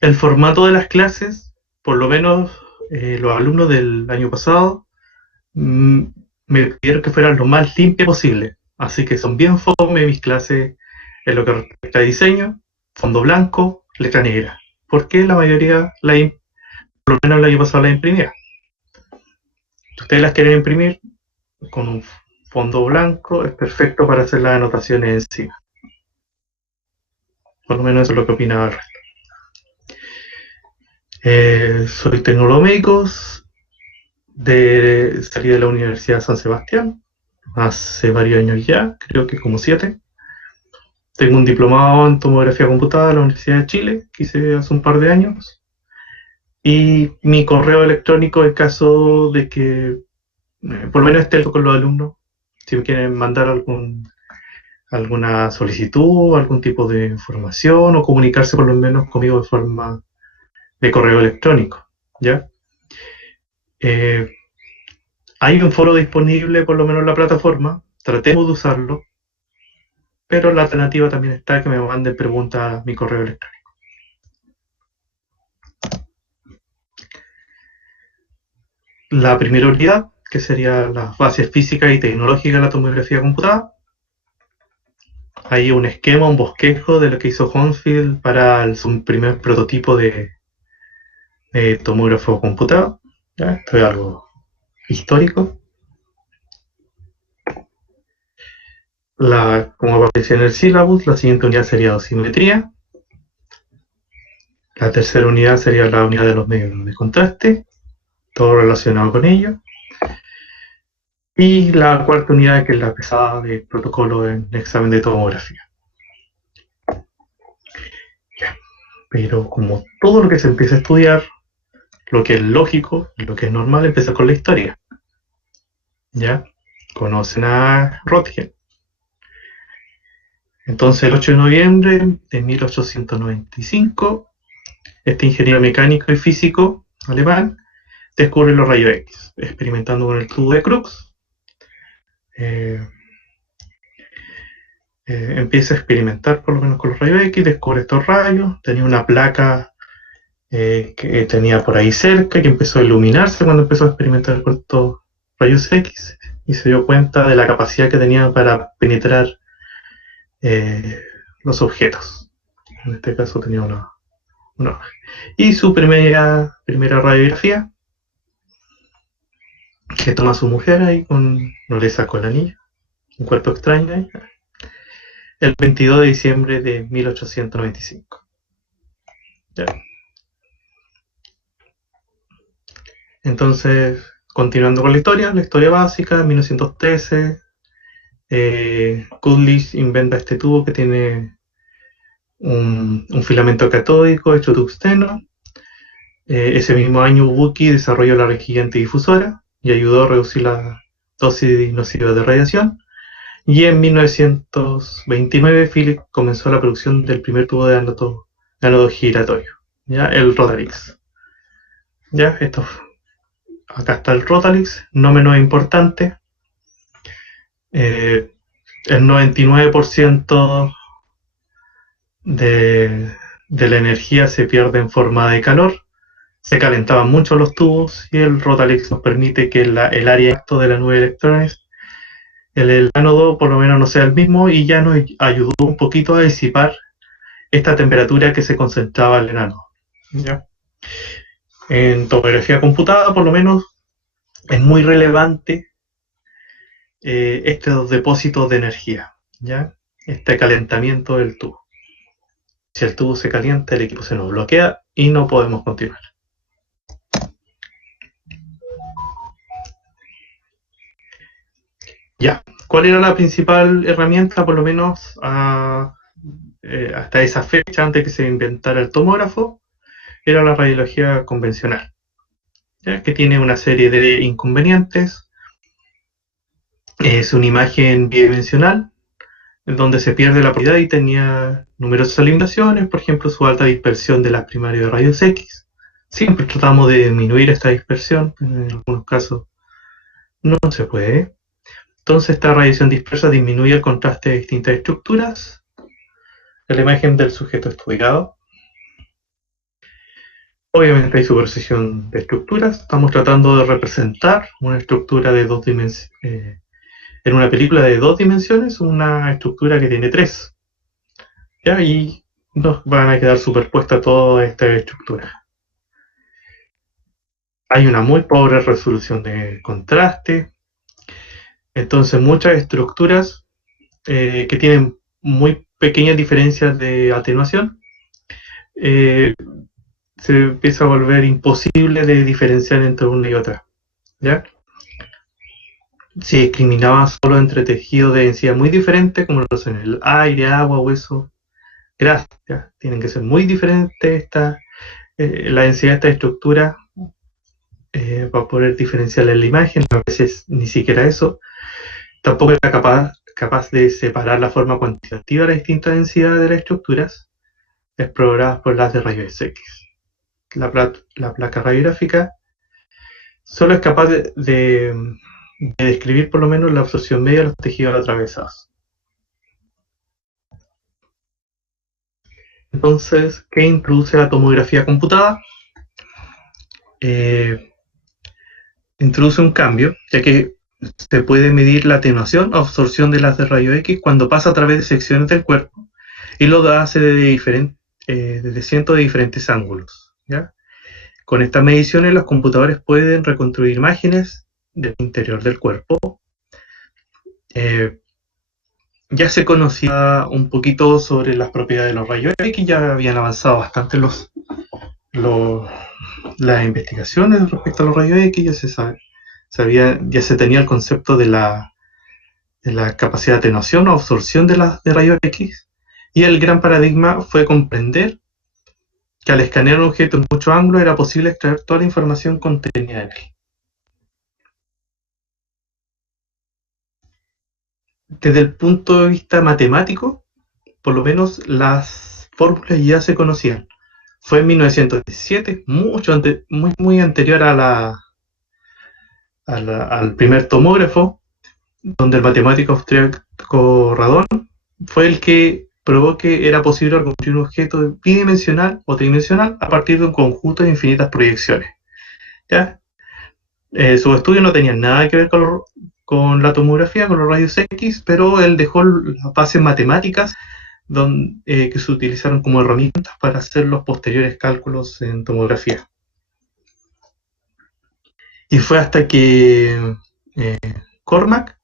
El formato de las clases, por lo menos los alumnos del año pasado, mm, me pidieron que fueran lo más limpia posible. Así que son bien fome mis clases en lo que respecta a diseño, fondo blanco, letra negra. Porque la mayoría, por lo menos el año pasado, la imprimía. Si ustedes las quieren imprimir con un fondo blanco, es perfecto para hacer las anotaciones encima. Por lo menos eso es lo que opinaba el resto. Soy tecnólogo médico, salí de la Universidad de San Sebastián hace varios años ya, creo que como 7. Tengo un diplomado en tomografía computada de la Universidad de Chile, que hice hace un par de años. Y mi correo electrónico, en caso de que por lo menos esté con los alumnos, si me quieren mandar alguna solicitud, algún tipo de información o comunicarse por lo menos conmigo de forma de correo electrónico. ¿Ya? Eh, Hay un foro disponible, por lo menos en la plataforma, tratemos de usarlo, pero la alternativa también está que me manden preguntas a mi correo electrónico. La primera unidad, que sería las bases físicas y tecnológicas de la tomografía computada. Hay un esquema, un bosquejo de lo que hizo Hounsfield para su primer prototipo de tomógrafo computado. ¿Ya? Esto es algo histórico. Como aparece en el syllabus, la siguiente unidad sería dosimetría. La tercera unidad sería la unidad de los medios de contraste, todo relacionado con ello. Y la cuarta unidad, que es la pesada de protocolo en examen de tomografía. Pero como todo lo que se empieza a estudiar, lo que es lógico, lo que es normal, empieza con la historia. ¿Ya? Conocen a Röntgen. Entonces, el 8 de noviembre de 1895, este ingeniero mecánico y físico alemán descubre los rayos X, experimentando con el tubo de Crookes. Empieza a experimentar por lo menos con los rayos X, descubre estos rayos, tenía una placa que tenía por ahí cerca, que empezó a iluminarse cuando empezó a experimentar con estos rayos X, y se dio cuenta de la capacidad que tenía para penetrar eh, los objetos. En este caso tenía una. Y su primera radiografía, que toma a su mujer ahí, no le sacó el anillo, un cuerpo extraño ahí, el 22 de diciembre de 1895. ¿Ya? Entonces, continuando con la historia básica, en 1913, Kudlich inventa este tubo que tiene un filamento catódico hecho tungsteno. Ese mismo año, Bucky desarrolló la rejilla antidifusora y ayudó a reducir la dosis nociva de radiación. Y en 1929, Philips comenzó la producción del primer tubo de ánodo giratorio, ¿ya? El Rotalix. ¿Ya? Acá está el Rotalix, no menos importante. El 99% de la energía se pierde en forma de calor. Se calentaban mucho los tubos y el Rotalix nos permite que el área acto de la nube de electrones, el ánodo por lo menos no sea el mismo, y ya nos ayudó un poquito a disipar esta temperatura que se concentraba en el ánodo. ¿Ya? En tomografía computada, por lo menos, es muy relevante estos depósitos de energía, ¿ya? Este calentamiento del tubo. Si el tubo se calienta, el equipo se nos bloquea y no podemos continuar. Ya, ¿cuál era la principal herramienta, por lo menos hasta esa fecha, antes que se inventara el tomógrafo? Era la radiología convencional, ¿ya? Que tiene una serie de inconvenientes. Es una imagen bidimensional, en donde se pierde la propiedad y tenía numerosas limitaciones, por ejemplo, su alta dispersión de las primarias de rayos X. Siempre tratamos de disminuir esta dispersión, en algunos casos no se puede. Entonces, esta radiación dispersa disminuye el contraste de distintas estructuras. La imagen del sujeto estudiado. Obviamente hay superposición de estructuras. Estamos tratando de representar una estructura de dos dimensiones. En una película de dos dimensiones, una estructura que tiene tres. ¿Ya? Y nos van a quedar superpuestas todas estas estructuras. Hay una muy pobre resolución de contraste. Entonces muchas estructuras que tienen muy pequeñas diferencias de atenuación eh, se empieza a volver imposible de diferenciar entre una y otra. ¿Ya? Se discriminaba solo entre tejidos de densidad muy diferente, como lo son el aire, agua, hueso, grasa. ¿Ya? Tienen que ser muy diferentes la densidad de esta estructura para poder diferenciar en la imagen. A veces ni siquiera eso. Tampoco era capaz de separar la forma cuantitativa de las distintas densidades de las estructuras exploradas por las de rayos X. La placa radiográfica solo es capaz de describir por lo menos la absorción media de los tejidos atravesados. Entonces, ¿qué introduce la tomografía computada? Introduce un cambio, ya que se puede medir la atenuación o absorción de las de rayos X cuando pasa a través de secciones del cuerpo y lo hace desde cientos de diferentes ángulos. ¿Ya? Con estas mediciones los computadores pueden reconstruir imágenes del interior del cuerpo. Ya se conocía un poquito sobre las propiedades de los rayos X, ya habían avanzado bastante las investigaciones respecto a los rayos X, ya se tenía el concepto de la capacidad de atenuación o absorción de rayos X, y el gran paradigma fue comprender que al escanear un objeto en muchos ángulos era posible extraer toda la información contenida en él. Desde el punto de vista matemático, por lo menos las fórmulas ya se conocían. Fue en 1917, muy anterior al primer tomógrafo, donde el matemático austríaco Radon fue el que probó que era posible reconstruir un objeto bidimensional o tridimensional a partir de un conjunto de infinitas proyecciones. ¿Ya? Sus estudios no tenían nada que ver con la tomografía, con los rayos X, pero él dejó las bases matemáticas que se utilizaron como herramientas para hacer los posteriores cálculos en tomografía. Y fue hasta que Cormack,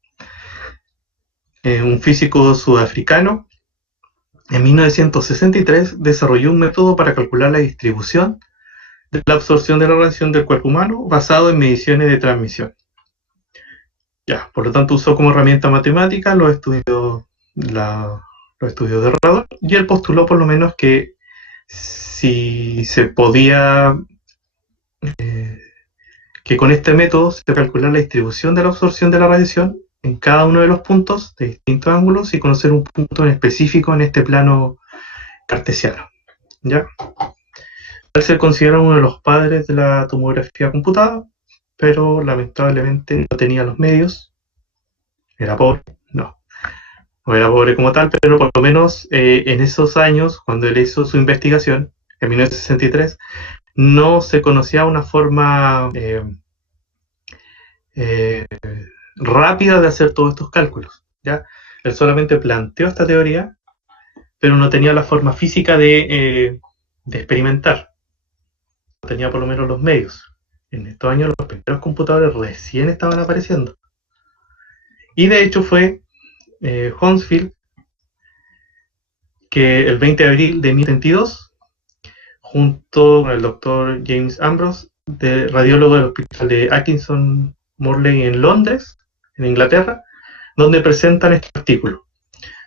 un físico sudafricano, en 1963 desarrolló un método para calcular la distribución de la absorción de la radiación del cuerpo humano basado en mediciones de transmisión. Ya, por lo tanto usó como herramienta matemática los estudios de Radon, y él postuló por lo menos que si se podía que con este método se calcular la distribución de la absorción de la radiación en cada uno de los puntos de distintos ángulos y conocer un punto en específico en este plano cartesiano. ¿Ya? Él se considera uno de los padres de la tomografía computada, pero lamentablemente no tenía los medios. Era pobre, no era pobre como tal, pero por lo menos en esos años, cuando él hizo su investigación, en 1963, no se conocía una forma rápida de hacer todos estos cálculos. ¿Ya? Él solamente planteó esta teoría, pero no tenía la forma física de experimentar. No tenía por lo menos los medios. En estos años los primeros computadores recién estaban apareciendo. Y de hecho fue Hounsfield que el 20 de abril de 1972, junto con el doctor James Ambrose, radiólogo del hospital de Atkinson Morley en Londres, en Inglaterra, donde presentan este artículo: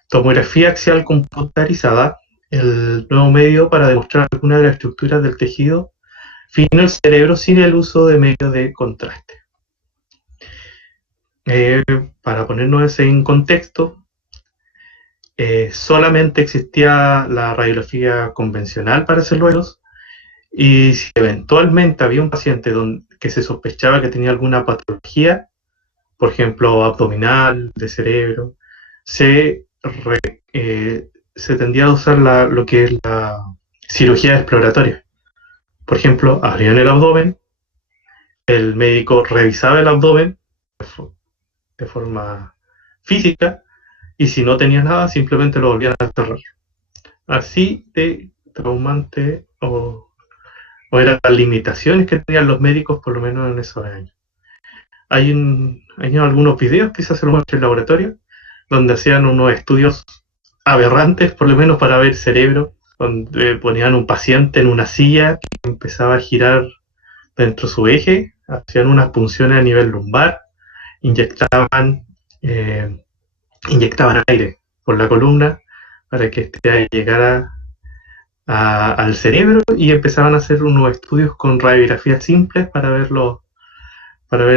tomografía axial computarizada, el nuevo medio para demostrar alguna de las estructuras del tejido fino del cerebro sin el uso de medios de contraste. Para ponernos en contexto, solamente existía la radiografía convencional para celuelos, y si eventualmente había un paciente que se sospechaba que tenía alguna patología, por ejemplo abdominal, de cerebro, se tendía a usar lo que es la cirugía exploratoria, Por ejemplo, abrían el abdomen, el médico revisaba el abdomen de forma física, y si no tenía nada, simplemente lo volvían a cerrar. Así de traumante o eran las limitaciones que tenían los médicos, por lo menos en esos años. Hay algunos videos, quizás se los muestre en el laboratorio, donde hacían unos estudios aberrantes, por lo menos para ver cerebro, donde ponían un paciente en una silla que empezaba a girar dentro de su eje, hacían unas punciones a nivel lumbar, inyectaban, eh, inyectaban aire por la columna para que llegara al cerebro, y empezaban a hacer unos estudios con radiografías simples para ver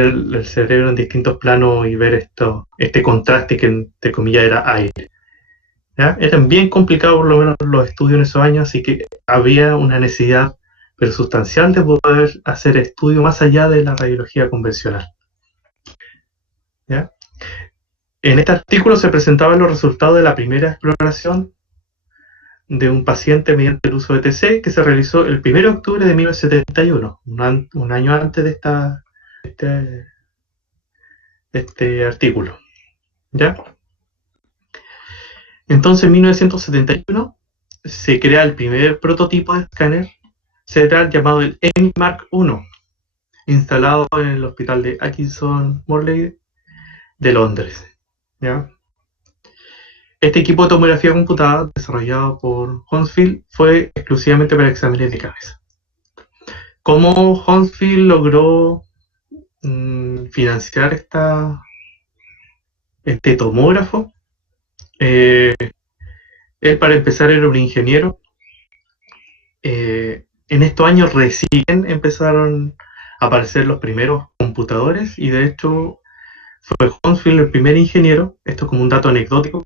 el cerebro en distintos planos y ver este contraste que entre comillas era aire. ¿Ya? Eran bien complicados por lo menos los estudios en esos años, así que había una necesidad pero sustancial de poder hacer estudios más allá de la radiología convencional. ¿Ya? En este artículo se presentaban los resultados de la primera exploración de un paciente mediante el uso de TC, que se realizó el 1 de octubre de 1971, un año antes de este artículo. ¿Ya? Entonces, en 1971 se crea el primer prototipo de escáner cerebral llamado el EMI Mark I, instalado en el hospital de Atkinson Morley de Londres. ¿Ya? Este equipo de tomografía computada, desarrollado por Hounsfield, fue exclusivamente para exámenes de cabeza. ¿Cómo Hounsfield logró financiar este tomógrafo? Él, para empezar, era un ingeniero. En estos años recién empezaron a aparecer los primeros computadores, y de hecho fue Hounsfield el primer ingeniero, esto es como un dato anecdótico,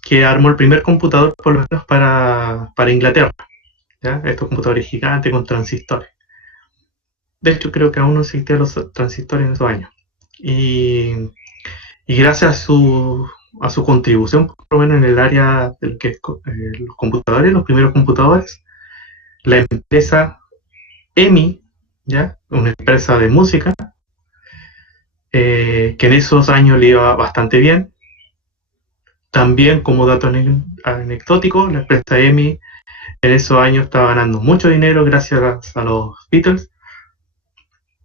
que armó el primer computador, por lo menos para Inglaterra. ¿Ya? Estos computadores gigantes con transistores. De hecho, creo que aún no existían los transistores en esos años. Y gracias a su contribución, por lo menos en el área del que es los computadores, los primeros computadores, la empresa EMI, ¿ya? Una empresa de música, que en esos años le iba bastante bien. También, como dato anecdótico, la empresa EMI en esos años estaba ganando mucho dinero gracias a los Beatles.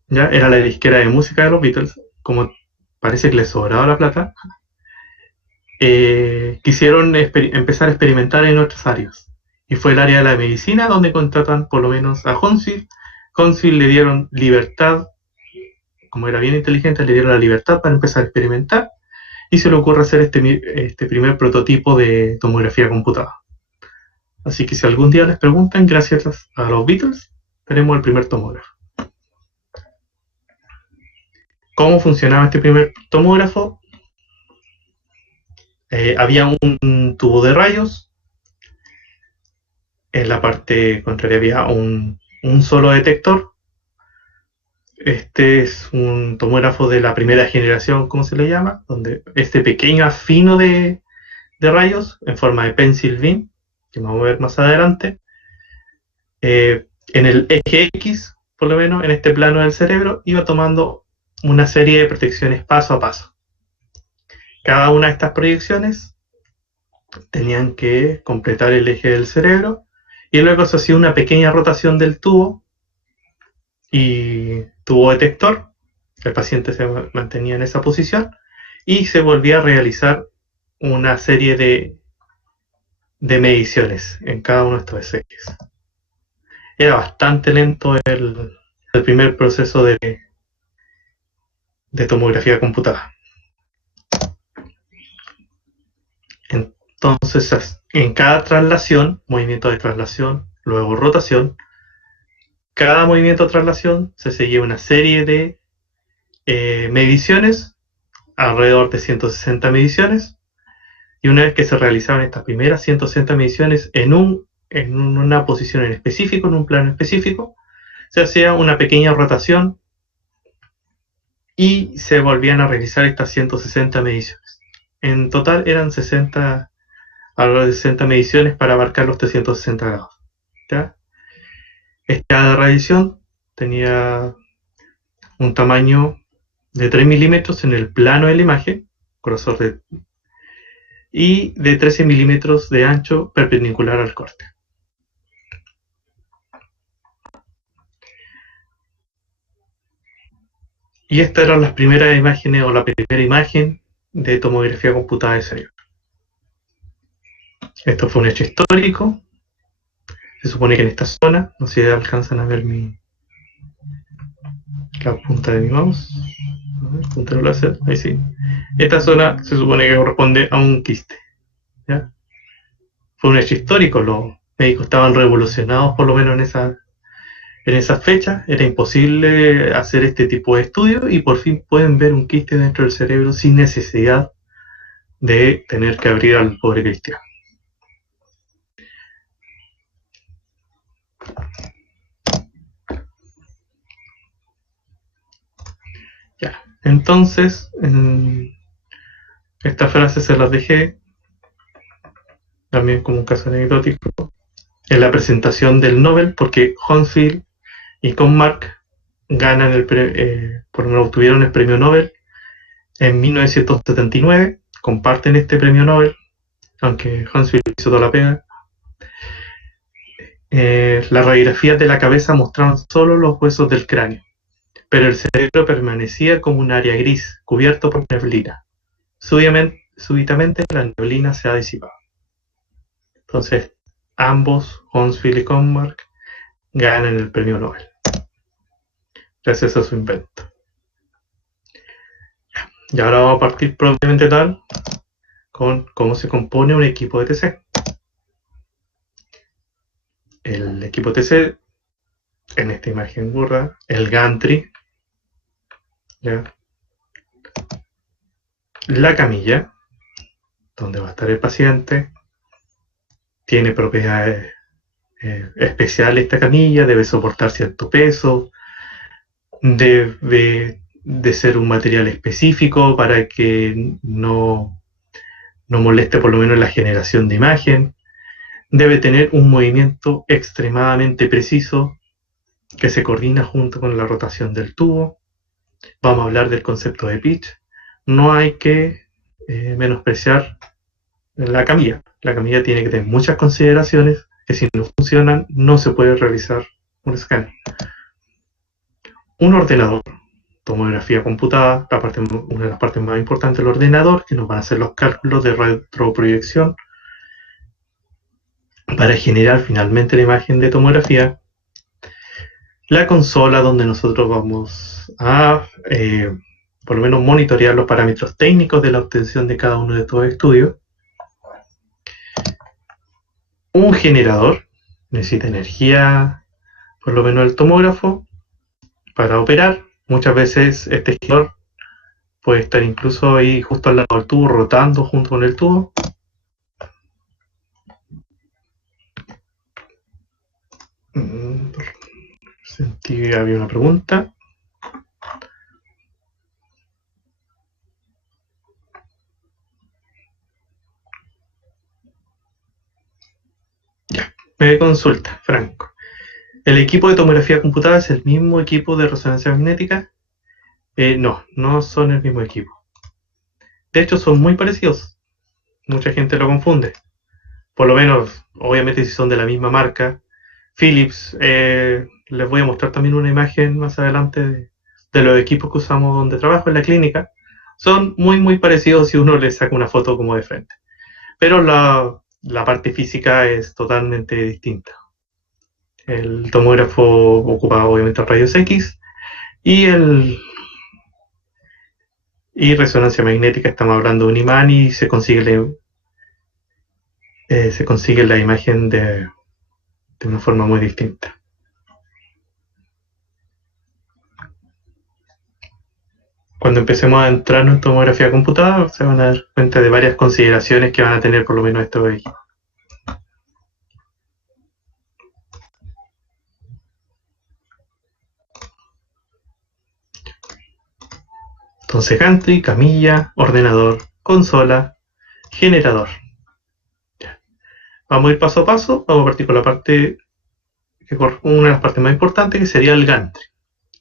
¿Ya? Era la disquera de música de los Beatles. Como parece que les sobraba la plata, quisieron empezar a experimentar en otras áreas. Y fue el área de la medicina donde contratan por lo menos a Hounsfield. Hounsfield le dieron libertad, como era bien inteligente, le dieron la libertad para empezar a experimentar, y se le ocurre hacer este primer prototipo de tomografía computada. Así que si algún día les preguntan, gracias a los Beatles, tenemos el primer tomógrafo. ¿Cómo funcionaba este primer tomógrafo? Había un tubo de rayos, en la parte contraria había un solo detector. Este es un tomógrafo de la primera generación, como se le llama, donde este pequeño afino de rayos en forma de pencil beam, que vamos a ver más adelante, en el eje X, por lo menos en este plano del cerebro, iba tomando una serie de proyecciones paso a paso. Cada una de estas proyecciones tenían que completar el eje del cerebro, y luego se hacía una pequeña rotación del tubo y tubo detector. El paciente se mantenía en esa posición y se volvía a realizar una serie de mediciones en cada uno de estos ejes. Era bastante lento el primer proceso de tomografía computada. Entonces, en cada traslación, movimiento de traslación, luego rotación, cada movimiento de traslación se seguía una serie de mediciones, alrededor de 160 mediciones, y una vez que se realizaban estas primeras 160 mediciones en una posición en específico, en un plano específico, se hacía una pequeña rotación y se volvían a realizar estas 160 mediciones. En total eran alrededor de 60 mediciones para abarcar los 360 grados. ¿Ya? Esta radiación tenía un tamaño de 3 milímetros en el plano de la imagen, grosor y de 13 milímetros de ancho perpendicular al corte. Y estas eran las primeras imágenes o la primera imagen de tomografía computada de cerebro. Esto fue un hecho histórico. Se supone que en esta zona, no sé si alcanzan a ver la punta de mi mouse, puntero láser, ahí sí. Esta zona se supone que corresponde a un quiste. ¿Ya? Fue un hecho histórico, los médicos estaban revolucionados por lo menos en esas fechas, era imposible hacer este tipo de estudios y por fin pueden ver un quiste dentro del cerebro sin necesidad de tener que abrir al pobre cristiano. Ya, entonces, esta frase se las dejé también como un caso anecdótico en la presentación del Nobel, porque Hounsfield y Conmark ganan por lo menos obtuvieron el premio Nobel en 1979, comparten este premio Nobel, aunque Hounsfield hizo toda la pega. Las radiografías de la cabeza mostraban solo los huesos del cráneo, pero el cerebro permanecía como un área gris, cubierto por neblina. Súbitamente la neblina se ha disipado. Entonces, ambos, Hounsfield y Conmark, ganan el premio Nobel gracias a su invento. Y ahora vamos a partir propiamente tal con cómo se compone un equipo de TC. El equipo TC, en esta imagen burda, el gantry, ¿ya? La camilla, donde va a estar el paciente, tiene propiedades especiales esta camilla, debe soportar cierto peso, debe de ser un material específico para que no moleste por lo menos la generación de imagen, debe tener un movimiento extremadamente preciso que se coordina junto con la rotación del tubo. Vamos a hablar del concepto de pitch. No hay que menospreciar la camilla. La camilla tiene que tener muchas consideraciones que si no funcionan no se puede realizar un escáner. Un ordenador, tomografía computada, una de las partes más importantes del ordenador, que nos van a hacer los cálculos de retroproyección para generar finalmente la imagen de tomografía. La consola donde nosotros vamos a por lo menos monitorear los parámetros técnicos de la obtención de cada uno de estos estudios. Un generador, necesita energía, por lo menos el tomógrafo, para operar. Muchas veces este generador puede estar incluso ahí justo al lado del tubo, rotando junto con el tubo. Sentí que había una pregunta. Ya, me consulta, Franco. ¿El equipo de tomografía computada es el mismo equipo de resonancia magnética? No son el mismo equipo. De hecho, son muy parecidos. Mucha gente lo confunde. Por lo menos, obviamente, si son de la misma marca. Philips, les voy a mostrar también una imagen más adelante de los equipos que usamos donde trabajo en la clínica. Son muy parecidos si uno les saca una foto como de frente. Pero la parte física es totalmente distinta. El tomógrafo ocupa obviamente rayos X y resonancia magnética, estamos hablando de un imán y se consigue la imagen de una forma muy distinta. Cuando empecemos a entrar en tomografía computada se van a dar cuenta de varias consideraciones que van a tener por lo menos estos equipos. Entonces, gantry, camilla, ordenador, consola, generador. Ya. Vamos a ir paso a paso. Vamos a partir con la parte una de las partes más importantes, que sería el gantry.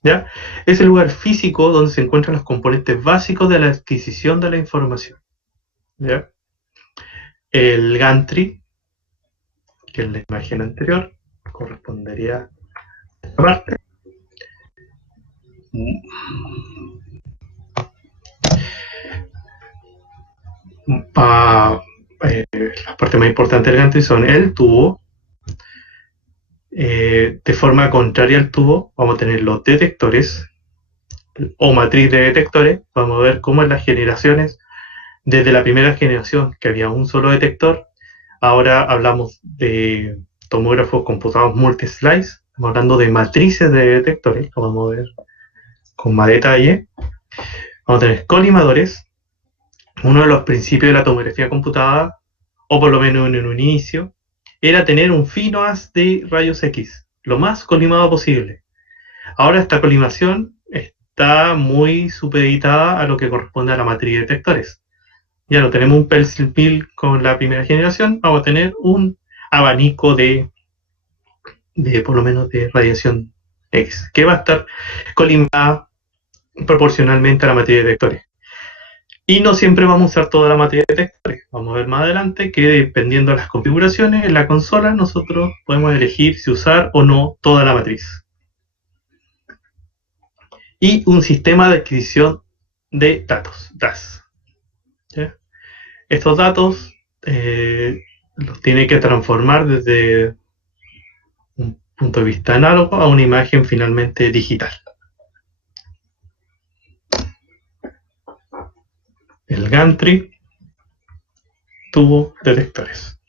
¿Ya? Es el lugar físico donde se encuentran los componentes básicos de la adquisición de la información. ¿Ya? El gantry, que es la imagen anterior, correspondería a esta parte. Las partes más importantes del gantry son el tubo. De forma contraria al tubo, vamos a tener los detectores o matriz de detectores. Vamos a ver cómo en las generaciones, desde la primera generación, que había un solo detector, ahora hablamos de tomógrafos computados multi-slice. Estamos hablando de matrices de detectores, lo vamos a ver con más detalle. Vamos a tener colimadores. Uno de los principios de la tomografía computada, o por lo menos en un inicio, era tener un fino haz de rayos X, lo más colimado posible. Ahora esta colimación está muy supeditada a lo que corresponde a la matriz de detectores. Ya no tenemos un pencil pil con la primera generación, vamos a tener un abanico de por lo menos de radiación X, que va a estar colimada proporcionalmente a la matriz de detectores. Y no siempre vamos a usar toda la matriz de detectores. Vamos a ver más adelante que dependiendo de las configuraciones en la consola, nosotros podemos elegir si usar o no toda la matriz. Y un sistema de adquisición de datos, DAS. ¿Ya? Estos datos los tiene que transformar desde un punto de vista análogo a una imagen finalmente digital. El gantry, tubo, detectores.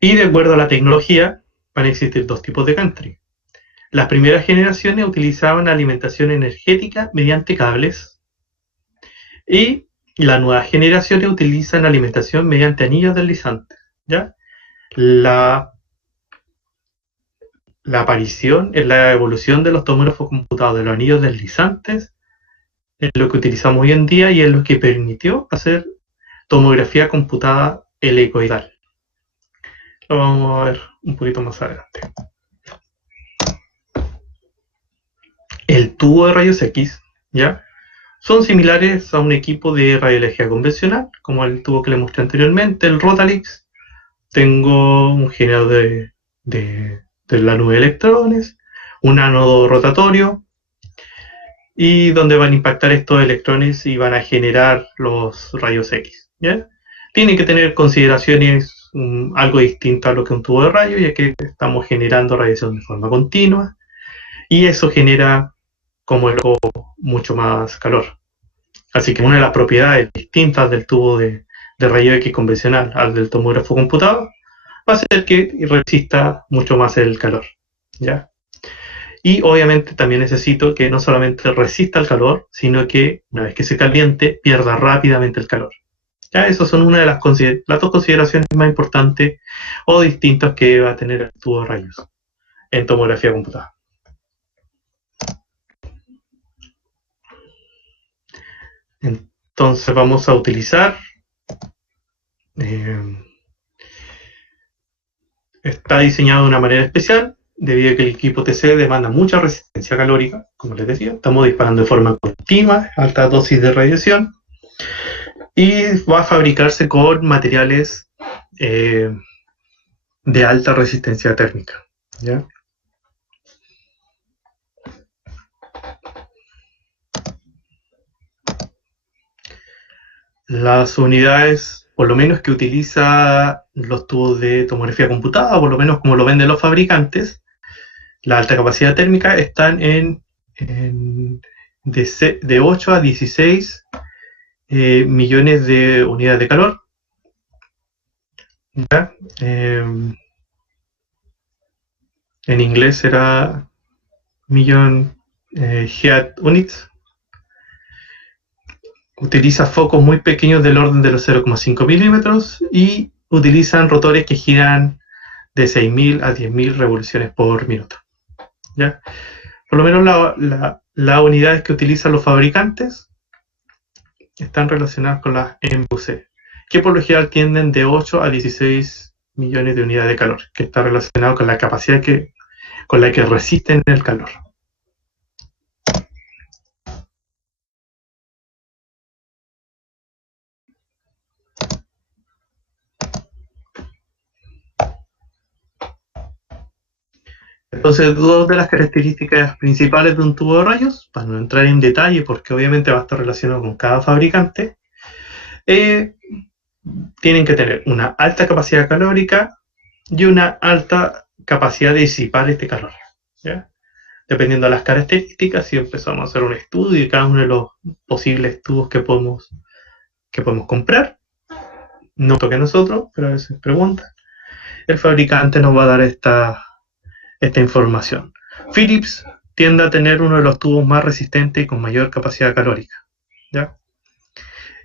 Y de acuerdo a la tecnología, van a existir dos tipos de gantry. Las primeras generaciones utilizaban alimentación energética mediante cables y las nuevas generaciones utilizan alimentación mediante anillos deslizantes. ¿Ya? La aparición, la evolución de los tomógrafos computados de los anillos deslizantes es lo que utilizamos hoy en día y es lo que permitió hacer tomografía computada helicoidal. Lo vamos a ver un poquito más adelante. El tubo de rayos X, ¿ya? Son similares a un equipo de radiología convencional, como el tubo que le mostré anteriormente, el Rotalix. Tengo un generador de la nube de electrones, un ánodo rotatorio, y donde van a impactar estos electrones y van a generar los rayos X. ¿Ya? Tienen que tener consideraciones algo distintas a lo que un tubo de rayos, ya que estamos generando radiación de forma continua, y eso genera, como el mucho más calor. Así que una de las propiedades distintas del tubo de rayo X convencional al del tomógrafo computado va a ser que resista mucho más el calor. ¿Ya? Y obviamente también necesito que no solamente resista el calor, sino que una vez que se caliente, pierda rápidamente el calor. ¿Ya? Esas son una de las dos consideraciones más importantes o distintas que va a tener el tubo de rayos en tomografía computada. Entonces vamos a utilizar está diseñado de una manera especial debido a que el equipo TC demanda mucha resistencia calórica, como les decía. Estamos disparando de forma continua, alta dosis de radiación, y va a fabricarse con materiales de alta resistencia térmica. ¿Ya? Las unidades, por lo menos que utiliza los tubos de tomografía computada, por lo menos como lo venden los fabricantes, la alta capacidad térmica están de 8 a 16 millones de unidades de calor. ¿Ya? En inglés será million heat units. Utiliza focos muy pequeños del orden de los 0,5 milímetros y utilizan rotores que giran de 6.000 a 10.000 revoluciones por minuto. ¿Ya? Por lo menos las unidades que utilizan los fabricantes están relacionadas con las MUC, que por lo general tienden de 8 a 16 millones de unidades de calor, que está relacionado con la capacidad con la que resisten el calor. Entonces, dos de las características principales de un tubo de rayos, para no entrar en detalle, porque obviamente va a estar relacionado con cada fabricante, tienen que tener una alta capacidad calórica y una alta capacidad de disipar este calor. ¿Ya? Dependiendo de las características, si empezamos a hacer un estudio de cada uno de los posibles tubos que podemos comprar, no toque a nosotros, pero a veces pregunta, el fabricante nos va a dar esta información. Philips tiende a tener uno de los tubos más resistentes y con mayor capacidad calórica. ¿Ya?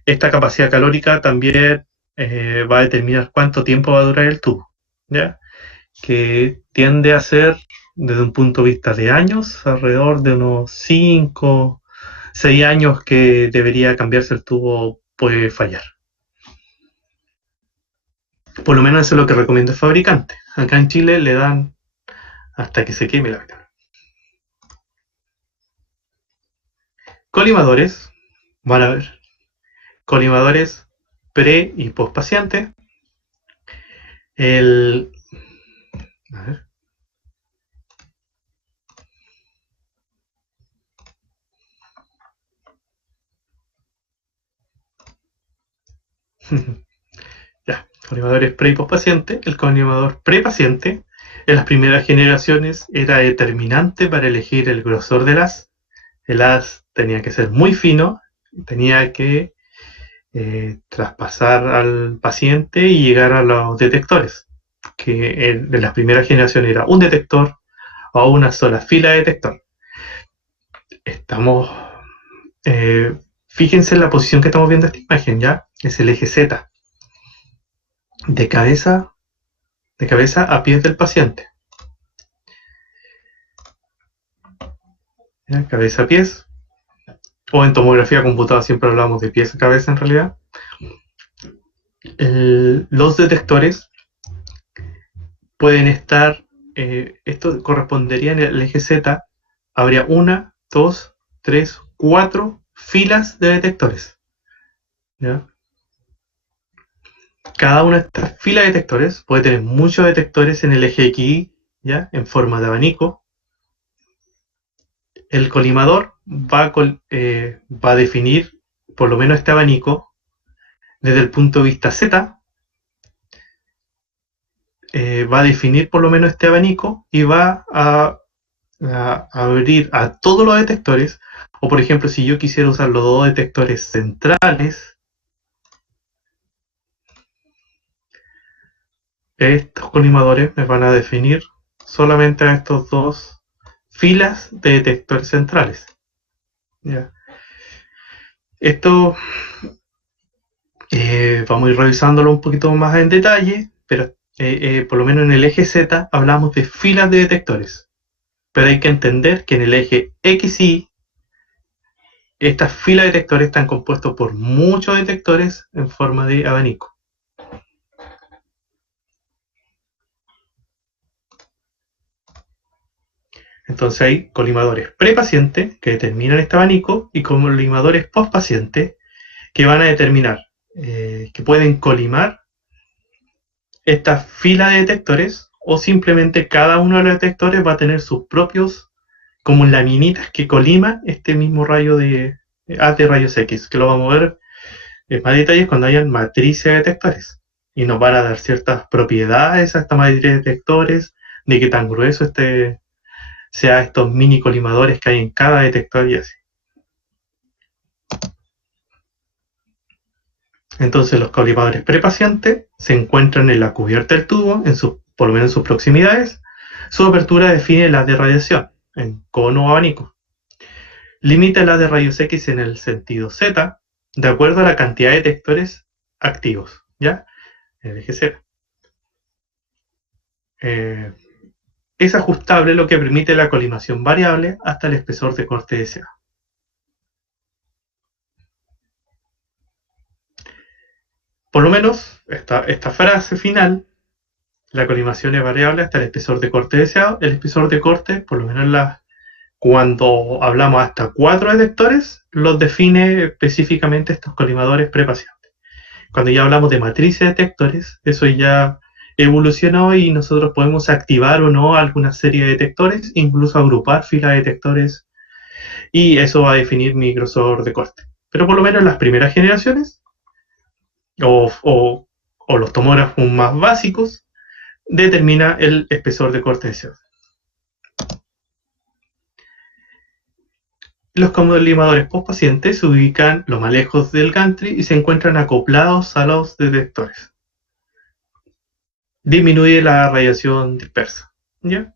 Esta capacidad calórica también va a determinar cuánto tiempo va a durar el tubo, ¿ya? Que tiende a ser, desde un punto de vista de años, alrededor de unos 5, 6 años que debería cambiarse el tubo, puede fallar. Por lo menos eso es lo que recomienda el fabricante. Acá en Chile le dan hasta que se queme la ventana. Colimadores, van a ver, colimadores pre y post paciente. El, a ver. Ya, colimadores pre y post paciente. El colimador pre paciente en las primeras generaciones era determinante para elegir el grosor del haz. El haz tenía que ser muy fino, tenía que traspasar al paciente y llegar a los detectores, que de las primeras generaciones era un detector o una sola fila de detector. Estamos, fíjense en la posición que estamos viendo esta imagen, ¿ya? Es el eje Z, de cabeza a pies del paciente. ¿Ya? Cabeza a pies, o en tomografía computada siempre hablamos de pies a cabeza en realidad. Los detectores pueden estar, esto correspondería en el eje Z, habría una, dos, tres, cuatro filas de detectores. ¿Ya? Cada una de estas filas de detectores puede tener muchos detectores en el eje X, ¿ya? En forma de abanico. El colimador va a definir por lo menos este abanico desde el punto de vista Z, va a definir por lo menos este abanico y va a abrir a todos los detectores, o por ejemplo, si yo quisiera usar los dos detectores centrales, estos colimadores me van a definir solamente a estos dos filas de detectores centrales. ¿Ya? Esto vamos a ir revisándolo un poquito más en detalle, pero por lo menos en el eje Z hablamos de filas de detectores. Pero hay que entender que en el eje XY estas filas de detectores están compuestos por muchos detectores en forma de abanico. Entonces hay colimadores prepaciente que determinan este abanico y colimadores postpaciente que van a determinar, que pueden colimar esta fila de detectores o simplemente cada uno de los detectores va a tener sus propios como laminitas que coliman este mismo rayo de haz de rayos X, que lo vamos a ver en más detalles cuando hayan matrices de detectores y nos van a dar ciertas propiedades a esta matriz de detectores, de qué tan grueso sea estos mini colimadores que hay en cada detector y así. Entonces los colimadores prepacientes se encuentran en la cubierta del tubo, por lo menos en sus proximidades. Su apertura define la de radiación, en cono o abanico. Limita la de rayos X en el sentido Z, de acuerdo a la cantidad de detectores activos, ¿ya? En el eje Z. Es ajustable, lo que permite la colimación variable hasta el espesor de corte deseado. Por lo menos, esta frase final La colimación es variable hasta el espesor de corte deseado. El espesor de corte, por lo menos cuando hablamos hasta 4 detectores, los define específicamente estos colimadores prepacientes. Cuando ya hablamos de matrices de detectores, eso ya evolucionó y nosotros podemos activar o no alguna serie de detectores, incluso agrupar filas de detectores, y eso va a definir mi grosor de corte. Pero por lo menos en las primeras generaciones, o los tomógrafos más básicos, determina el espesor de corte deseado. Los colimadores postpacientes se ubican lo más lejos del gantry y se encuentran acoplados a los detectores. Disminuye la radiación dispersa. ¿Ya?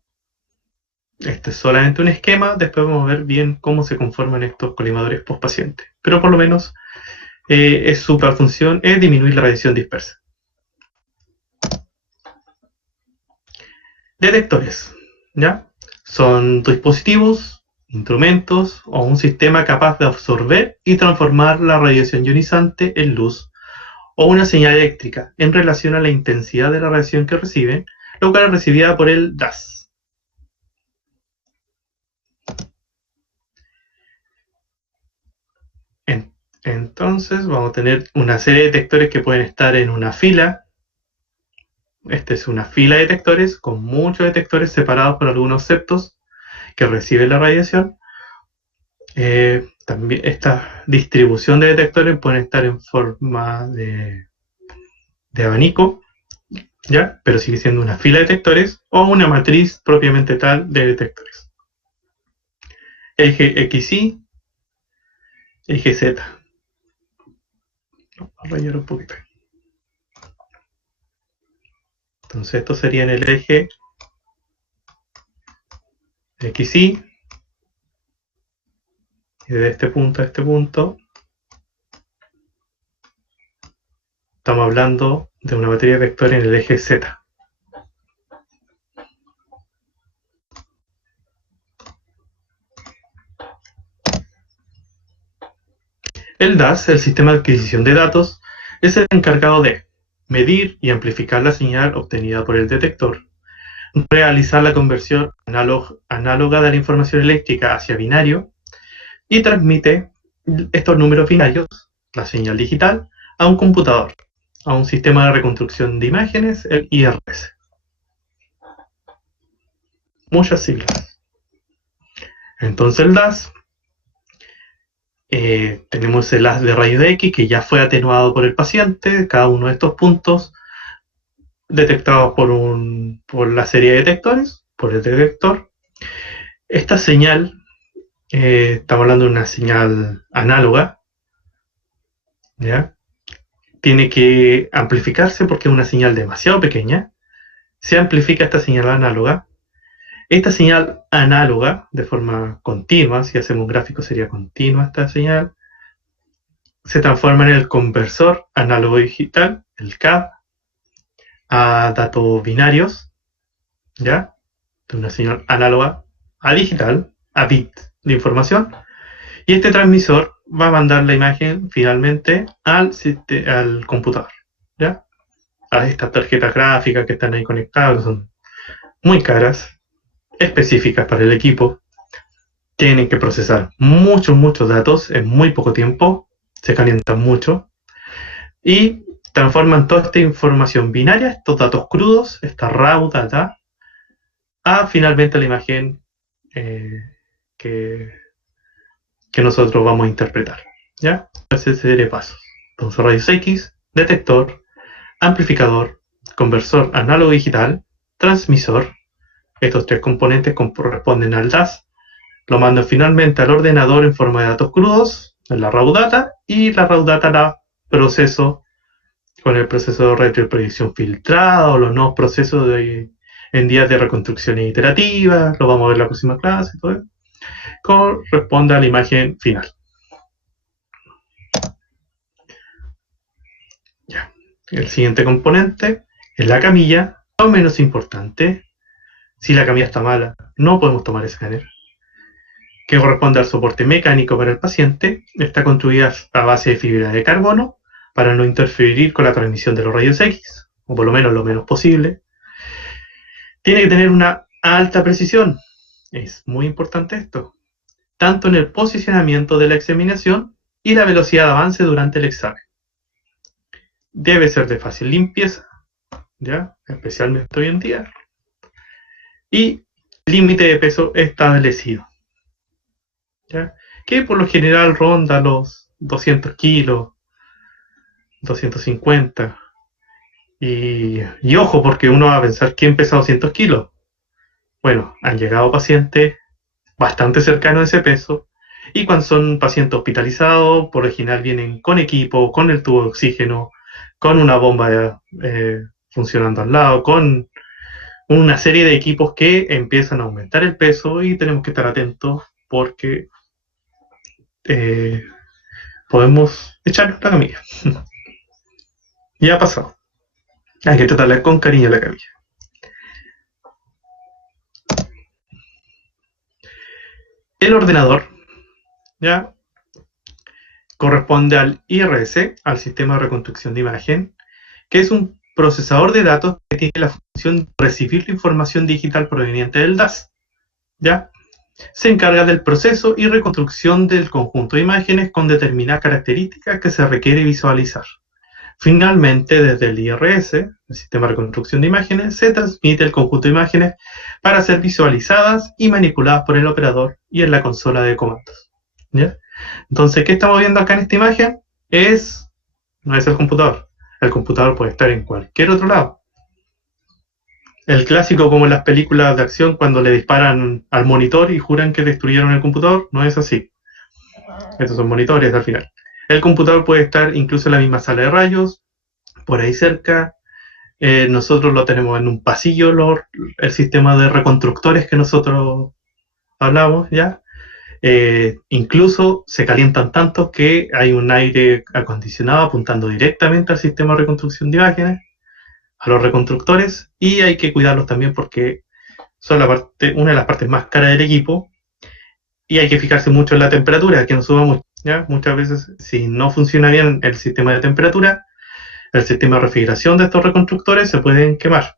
Este es solamente un esquema, después vamos a ver bien cómo se conforman estos colimadores postpacientes. Pero por lo menos su función es disminuir la radiación dispersa. Detectores, ¿ya? Son dispositivos, instrumentos o un sistema capaz de absorber y transformar la radiación ionizante en luz o una señal eléctrica en relación a la intensidad de la radiación que reciben, lo cual es recibida por el DAS. Entonces vamos a tener una serie de detectores que pueden estar en una fila. Esta es una fila de detectores con muchos detectores separados por algunos septos que reciben la radiación. También esta distribución de detectores puede estar en forma de abanico, ¿ya? Pero sigue siendo una fila de detectores o una matriz propiamente tal de detectores. Eje XY, eje Z. Vamos a rayar un poquito. Entonces esto sería en el eje XY, y de este punto a este punto estamos hablando de una matriz de vectores en el eje Z. El DAS, el sistema de adquisición de datos, es el encargado de medir y amplificar la señal obtenida por el detector, realizar la conversión análoga de la información eléctrica hacia binario y transmite estos números binarios, la señal digital, a un computador, a un sistema de reconstrucción de imágenes, el IRS. Muchas siglas. Entonces el DAS, tenemos el haz de rayos X que ya fue atenuado por el paciente, cada uno de estos puntos detectados por la serie de detectores, por el detector. Esta señal, estamos hablando de una señal análoga, ¿ya? Tiene que amplificarse porque es una señal demasiado pequeña. Se amplifica esta señal análoga. Esta señal análoga, de forma continua, si hacemos un gráfico sería continua esta señal, se transforma en el conversor análogo digital, el CAD, a datos binarios, ¿ya? De una señal análoga a digital, a bit de información, y este transmisor va a mandar la imagen finalmente al computador, ¿ya? A estas tarjetas gráficas que están ahí conectadas, que son muy caras, específicas para el equipo, tienen que procesar muchos datos en muy poco tiempo, se calientan mucho, y transforman toda esta información binaria, estos datos crudos, esta raw data, a finalmente la imagen eh, que, que nosotros vamos a interpretar. ¿Ya? Esa serie de pasos. Entonces, rayos X, detector, amplificador, conversor análogo digital, transmisor. Estos tres componentes corresponden al DAS. Lo mandan finalmente al ordenador en forma de datos crudos, en la raw data, y la raw data la proceso con el proceso de retroproyección filtrada o los nuevos procesos en días de reconstrucción iterativa, lo vamos a ver en la próxima clase, todo eso, corresponde a la imagen final. Ya. El siguiente componente es la camilla, no menos importante. Si la camilla está mala, no podemos tomar escáner, que corresponde al soporte mecánico para el paciente. Está construida a base de fibra de carbono para no interferir con la transmisión de los rayos X, o por lo menos lo menos posible. Tiene que tener una alta precisión. Es muy importante esto. Tanto en el posicionamiento de la examinación y la velocidad de avance durante el examen. Debe ser de fácil limpieza, ¿ya? Especialmente hoy en día. Y límite de peso establecido, ¿ya? Que por lo general ronda los 200 kilos, 250. Y ojo, porque uno va a pensar, ¿quién pesa 200 kilos? Bueno, han llegado pacientes bastante cercanos a ese peso, y cuando son pacientes hospitalizados, por lo general vienen con equipo, con el tubo de oxígeno, con una bomba funcionando al lado, con una serie de equipos que empiezan a aumentar el peso, y tenemos que estar atentos porque eh, podemos echarnos la camilla. Ya ha pasado. Hay que tratarla con cariño la camilla. El ordenador ya corresponde al IRS, al sistema de reconstrucción de imagen, que es un procesador de datos que tiene la función de recibir la información digital proveniente del DAS. ¿Ya? Se encarga del proceso y reconstrucción del conjunto de imágenes con determinadas características que se requiere visualizar. Finalmente, desde el IRS, el sistema de reconstrucción de imágenes, se transmite el conjunto de imágenes para ser visualizadas y manipuladas por el operador y en la consola de comandos. ¿Ya? Entonces, ¿qué estamos viendo acá en esta imagen? No es el computador. El computador puede estar en cualquier otro lado. El clásico, como en las películas de acción, cuando le disparan al monitor y juran que destruyeron el computador, no es así. Estos son monitores al final. El computador puede estar incluso en la misma sala de rayos, por ahí cerca. Nosotros lo tenemos en un pasillo, el sistema de reconstructores que nosotros hablamos, ¿ya? Incluso se calientan tanto que hay un aire acondicionado apuntando directamente al sistema de reconstrucción de imágenes, a los reconstructores, y hay que cuidarlos también porque son una de las partes más caras del equipo, y hay que fijarse mucho en la temperatura, que no suba mucho, ¿ya? Muchas veces, si no funciona bien el sistema de temperatura, el sistema de refrigeración de estos reconstructores se pueden quemar.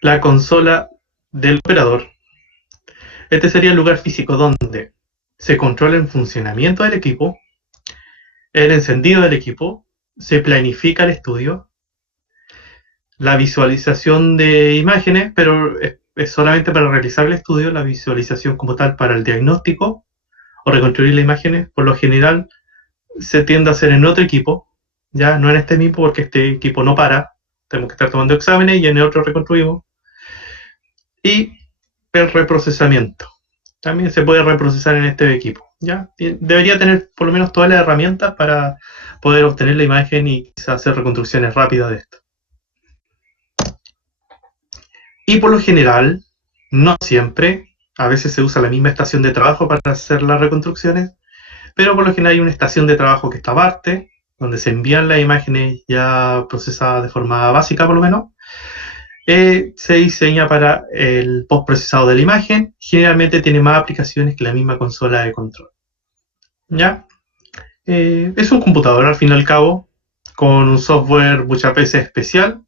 La consola del operador. Este sería el lugar físico donde se controla el funcionamiento del equipo, el encendido del equipo, se planifica el estudio, la visualización de imágenes, pero es solamente para realizar el estudio. La visualización como tal para el diagnóstico o reconstruir las imágenes, por lo general se tiende a hacer en otro equipo, ya no en este mismo, porque este equipo no para, tenemos que estar tomando exámenes y en el otro reconstruimos. Y el reprocesamiento también se puede reprocesar en este equipo, ¿ya? Debería tener por lo menos todas las herramientas para poder obtener la imagen y hacer reconstrucciones rápidas de esto. Y por lo general, no siempre, a veces se usa la misma estación de trabajo para hacer las reconstrucciones, pero por lo general hay una estación de trabajo que está aparte, donde se envían las imágenes ya procesadas de forma básica por lo menos. Se diseña para el postprocesado de la imagen. Generalmente tiene más aplicaciones que la misma consola de control. ¿Ya? Es un computador al fin y al cabo, con un software muchas veces especial,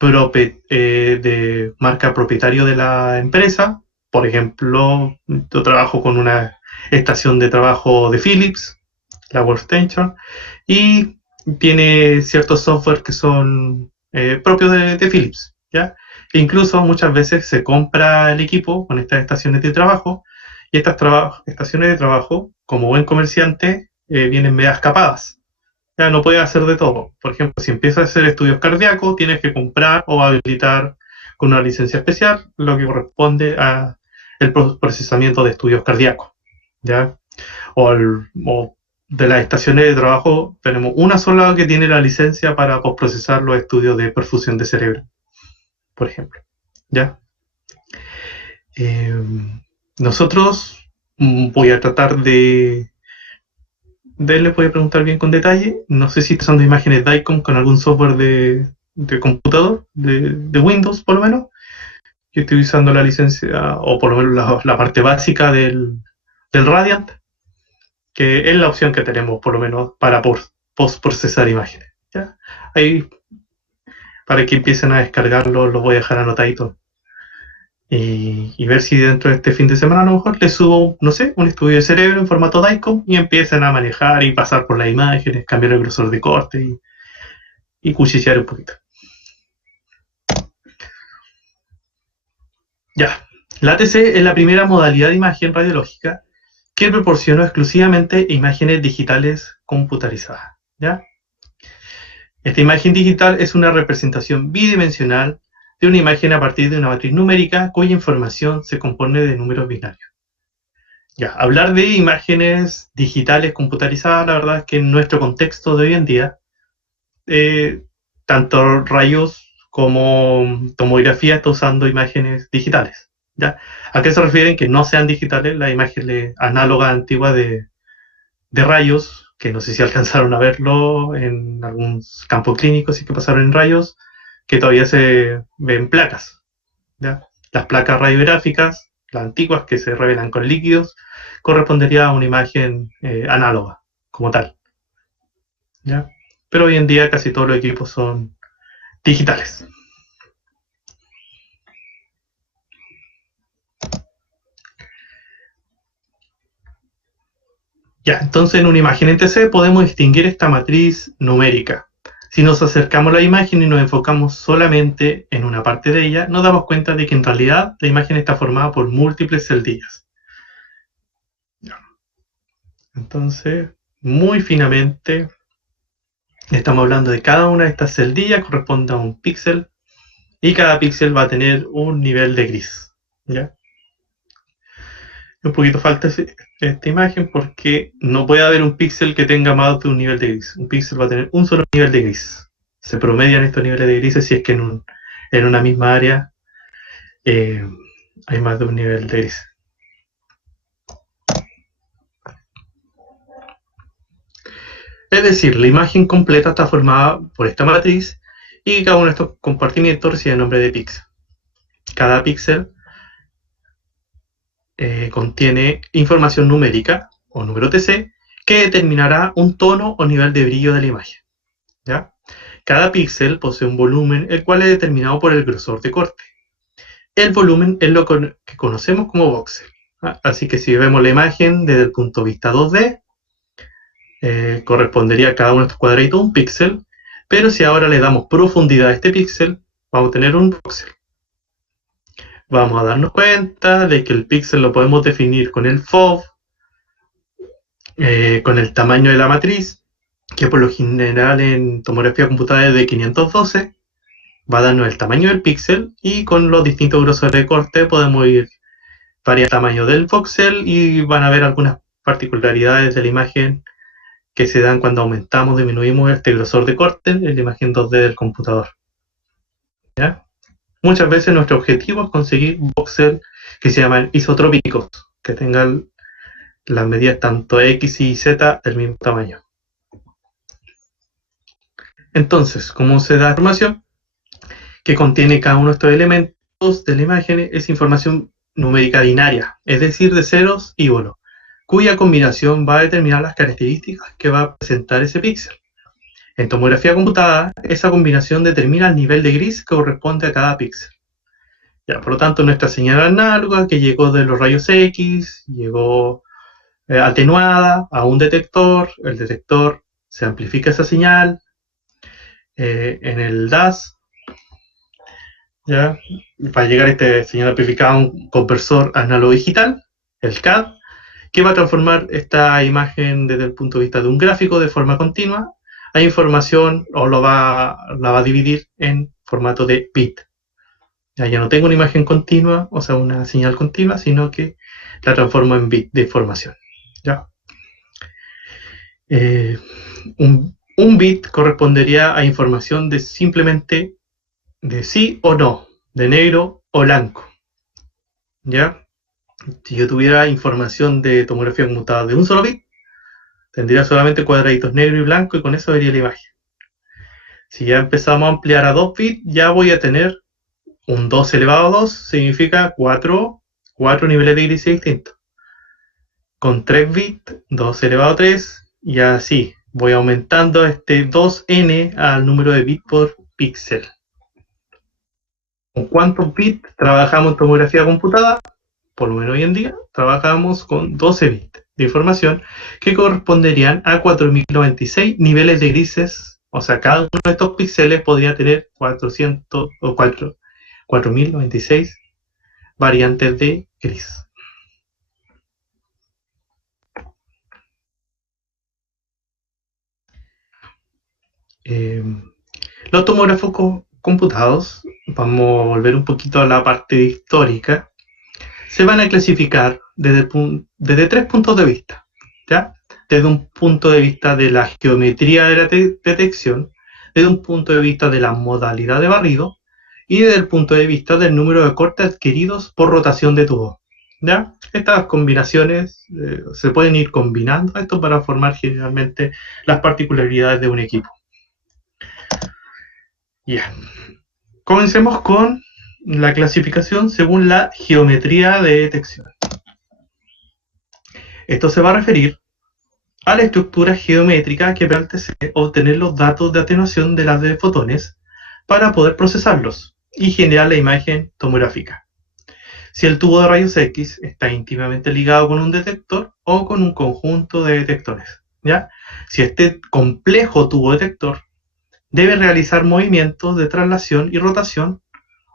de marca propietario de la empresa. Por ejemplo, yo trabajo con una estación de trabajo de Philips, la Workstation, y tiene ciertos software que son propios de Philips, ¿ya? E incluso muchas veces se compra el equipo con estas estaciones de trabajo, y estas estaciones de trabajo, como buen comerciante, vienen medias capadas. Ya no puedes hacer de todo. Por ejemplo, si empiezas a hacer estudios cardíacos, tienes que comprar o habilitar con una licencia especial lo que corresponde a el procesamiento de estudios cardíacos, ¿ya? O de las estaciones de trabajo, tenemos una sola que tiene la licencia para postprocesar los estudios de perfusión de cerebro, por ejemplo, ¿ya? Nosotros voy a tratar les voy a preguntar bien con detalle. No sé si están usando imágenes DICOM con algún software de computador, de Windows por lo menos. Yo estoy usando la licencia, o por lo menos la parte básica del Radiant, que es la opción que tenemos por lo menos para post-procesar imágenes. ¿Ya? Ahí, para que empiecen a descargarlo, los voy a dejar anotaditos. Y ver si dentro de este fin de semana a lo mejor les subo, no sé, un estudio de cerebro en formato DICOM y empiezan a manejar y pasar por las imágenes, cambiar el grosor de corte y cuchillar un poquito. Ya, la ATC es la primera modalidad de imagen radiológica que proporciona exclusivamente imágenes digitales computarizadas. ¿Ya? Esta imagen digital es una representación bidimensional de una imagen a partir de una matriz numérica cuya información se compone de números binarios. Ya, hablar de imágenes digitales computarizadas, la verdad es que en nuestro contexto de hoy en día, tanto rayos como tomografía está usando imágenes digitales. ¿Ya? ¿A qué se refieren? Que no sean digitales las imágenes análogas antiguas de rayos, que no sé si alcanzaron a verlo en algún campo clínico, sí que pasaron en rayos, que todavía se ven placas. ¿Ya? Las placas radiográficas, las antiguas que se revelan con líquidos, correspondería a una imagen análoga, como tal. ¿Ya? Pero hoy en día casi todos los equipos son digitales. Ya, entonces en una imagen en TC podemos distinguir esta matriz numérica. Si nos acercamos a la imagen y nos enfocamos solamente en una parte de ella, nos damos cuenta de que en realidad la imagen está formada por múltiples celdillas. Entonces, muy finamente, estamos hablando de cada una de estas celdillas corresponde a un píxel y cada píxel va a tener un nivel de gris. ¿Ya? Un poquito falta esta imagen porque no puede haber un píxel que tenga más de un nivel de gris. Un píxel va a tener un solo nivel de gris. Se promedian estos niveles de grises si es que en una misma área hay más de un nivel de gris. Es decir, la imagen completa está formada por esta matriz y cada uno de estos compartimientos recibe el nombre de píxel. Cada píxel contiene información numérica o número TC que determinará un tono o nivel de brillo de la imagen. ¿Ya? Cada píxel posee un volumen el cual es determinado por el grosor de corte. El volumen es lo que conocemos como voxel. Así que si vemos la imagen desde el punto de vista 2D, correspondería a cada uno de estos cuadraditos un píxel, pero si ahora le damos profundidad a este píxel, vamos a tener un voxel. Vamos a darnos cuenta de que el píxel lo podemos definir con el FOV, con el tamaño de la matriz, que por lo general en tomografía computada es de 512, va a darnos el tamaño del píxel y con los distintos grosores de corte podemos ir variando el tamaño del voxel y van a ver algunas particularidades de la imagen que se dan cuando aumentamos, disminuimos este grosor de corte en la imagen 2D del computador. ¿Ya? Muchas veces nuestro objetivo es conseguir voxel que se llaman isotrópicos, que tengan las medidas tanto X y Z del mismo tamaño. Entonces, ¿cómo se da la información? Que contiene cada uno de estos elementos de la imagen es información numérica binaria, es decir, de ceros y unos, cuya combinación va a determinar las características que va a presentar ese píxel. En tomografía computada, esa combinación determina el nivel de gris que corresponde a cada píxel. Ya, por lo tanto, nuestra señal análoga que llegó de los rayos X, llegó atenuada a un detector, el detector se amplifica esa señal, en el DAS, ¿ya? Va a llegar esta señal amplificada a un conversor análogo digital, el CAD, que va a transformar esta imagen desde el punto de vista de un gráfico de forma continua a información o la va a dividir en formato de bit. Ya no tengo una imagen continua, o sea, una señal continua, sino que la transformo en bit de información. ¿Ya? Un bit correspondería a información de simplemente de sí o no, de negro o blanco. ¿Ya? Si yo tuviera información de tomografía conmutada de un solo bit, tendría solamente cuadraditos negro y blanco y con eso vería la imagen. Si ya empezamos a ampliar a 2 bits, ya voy a tener un 2 elevado a 2, significa 4 niveles de gris distintos. Con 3 bits, 2 elevado a 3, y así. voy aumentando este 2n al número de bits por píxel. ¿Con cuántos bits trabajamos en tomografía computada? Por lo menos hoy en día trabajamos con 12 bits de información que corresponderían a 4096 niveles de grises. O sea, cada uno de estos píxeles podría tener 400 o 4096 variantes de gris. Los tomógrafos computados, vamos a volver un poquito a la parte histórica, se van a clasificar desde 3 puntos de vista, ¿ya? Desde un punto de vista de la geometría de la detección, desde un punto de vista de la modalidad de barrido y desde el punto de vista del número de cortes adquiridos por rotación de tubo, ¿ya? Estas combinaciones se pueden ir combinando esto para formar generalmente las particularidades de un equipo. Ya. Comencemos con la clasificación según la geometría de detección. Esto se va a referir a la estructura geométrica que permite obtener los datos de atenuación de las de fotones para poder procesarlos y generar la imagen tomográfica. Si el tubo de rayos X está íntimamente ligado con un detector o con un conjunto de detectores, ¿ya? Si este complejo tubo detector debe realizar movimientos de traslación y rotación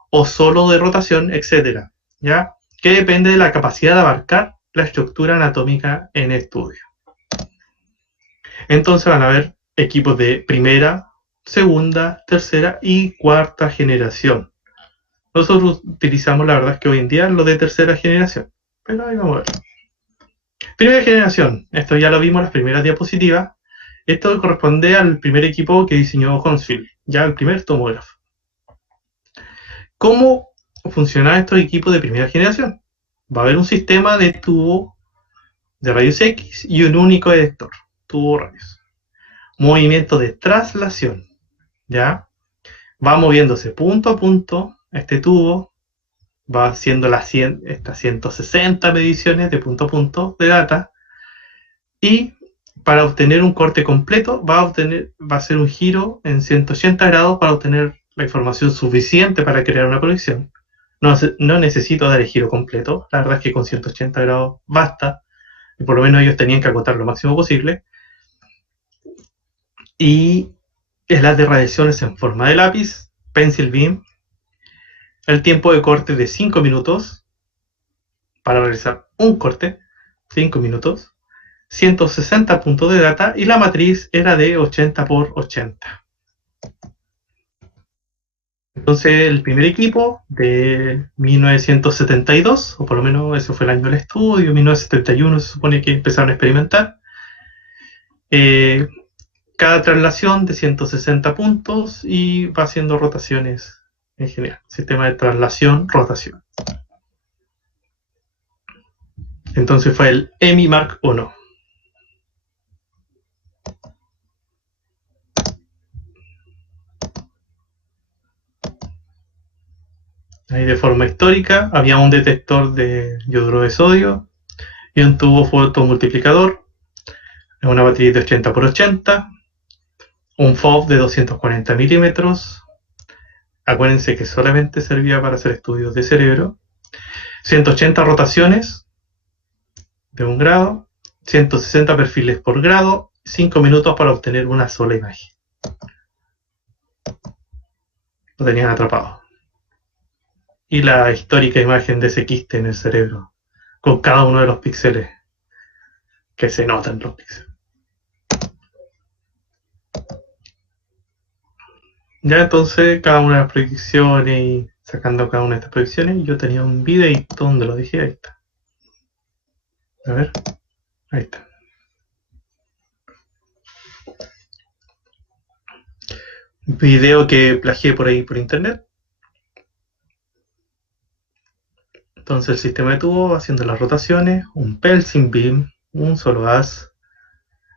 o solo de rotación, etcétera, ¿ya? Que depende de la capacidad de abarcar la estructura anatómica en estudio. Entonces van a haber equipos de primera, segunda, tercera y cuarta generación. Nosotros utilizamos, la verdad es que hoy en día lo de tercera generación, pero ahí vamos a ver. Primera generación, esto ya lo vimos en las primeras diapositivas. Esto corresponde al primer equipo que diseñó Hounsfield, ya el primer tomógrafo. ¿Cómo funcionan estos equipos de primera generación? Va a haber un sistema de tubo de rayos X y un único detector, tubo rayos. Movimiento de traslación, ¿ya? Va moviéndose punto a punto, este tubo va haciendo estas 160 mediciones de punto a punto de data y para obtener un corte completo va a hacer un giro en 180 grados para obtener la información suficiente para crear una colección. No necesito dar el giro completo, la verdad es que con 180 grados basta, y por lo menos ellos tenían que acotar lo máximo posible. Y las de radiaciones en forma de lápiz, pencil beam, el tiempo de corte de 5 minutos para realizar un corte, 5 minutos, 160 puntos de data y la matriz era de 80 por 80. Entonces el primer equipo de 1972, o por lo menos eso fue el año del estudio, 1971 se supone que empezaron a experimentar, cada traslación de 160 puntos y va haciendo rotaciones en general. Sistema de traslación, rotación. Entonces fue el EMI Mark I. Ahí de forma histórica había un detector de yoduro de sodio y un tubo fotomultiplicador, una batería de 80 por 80, un FOV de 240 milímetros. Acuérdense que solamente servía para hacer estudios de cerebro. 180 rotaciones de 1 grado, 160 perfiles por grado, 5 minutos para obtener una sola imagen. Lo tenían atrapado. Y la histórica imagen de ese quiste en el cerebro, con cada uno de los píxeles que se notan los píxeles. Ya entonces, cada una de las predicciones y sacando cada una de estas predicciones, yo tenía un videito donde lo dije, ahí está. A ver, ahí está. Un video que plagié por ahí por internet. Entonces el sistema de tubo haciendo las rotaciones, un pulsing beam, un solo haz,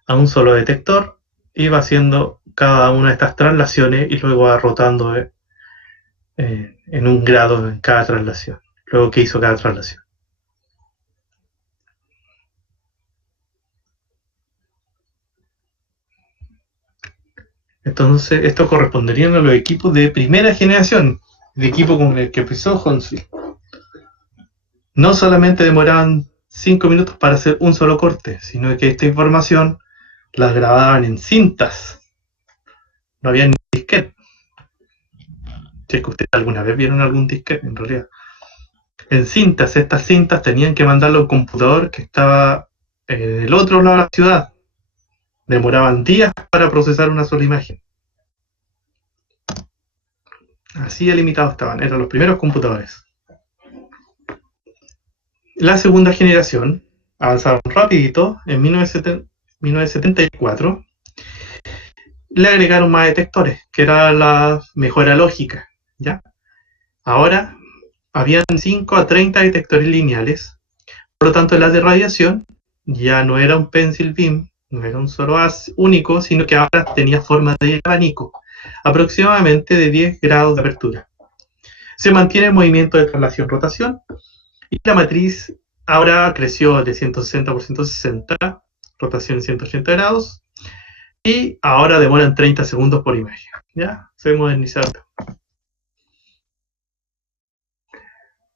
a un solo detector, y va haciendo cada una de estas traslaciones y luego va rotando en un grado en cada traslación, luego que hizo cada traslación. Entonces, esto corresponderían a los equipos de primera generación, el equipo con el que empezó Huntsville. No solamente demoraban 5 minutos para hacer un solo corte, sino que esta información la grababan en cintas. No había ni disquete. Si es que ustedes alguna vez vieron algún disquete, en realidad. En cintas, estas cintas tenían que mandarlo a un computador que estaba del otro lado de la ciudad. Demoraban días para procesar una sola imagen. Así de limitados estaban, eran los primeros computadores. La segunda generación avanzaron rapidito. En 1974 le agregaron más detectores, que era la mejora lógica, ¿ya? Ahora habían 5 a 30 detectores lineales, por lo tanto la de radiación ya no era un pencil beam, no era un solo haz único, sino que ahora tenía forma de abanico, aproximadamente de 10 grados de apertura. Se mantiene el movimiento de traslación-rotación y la matriz ahora creció de 160 por 160, rotación en 180 grados, y ahora demoran 30 segundos por imagen. ¿Ya? Se modernizaron.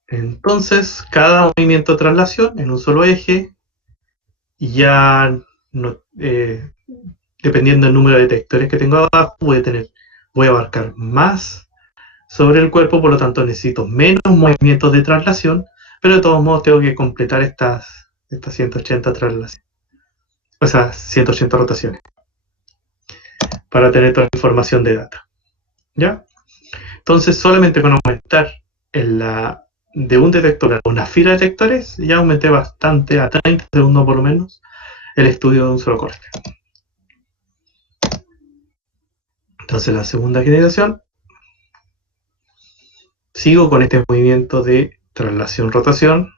Entonces, cada movimiento de traslación en un solo eje, ya no, dependiendo del número de detectores que tengo abajo, voy a abarcar más sobre el cuerpo, por lo tanto necesito menos movimientos de traslación, pero de todos modos tengo que completar estas 180 traslaciones, o sea, 180 rotaciones, para tener toda la información de data. ¿Ya? Entonces, solamente con aumentar de un detector a una fila de detectores, ya aumenté bastante, a 30 segundos por lo menos, el estudio de un solo corte. Entonces, la segunda generación, sigo con este movimiento de traslación-rotación.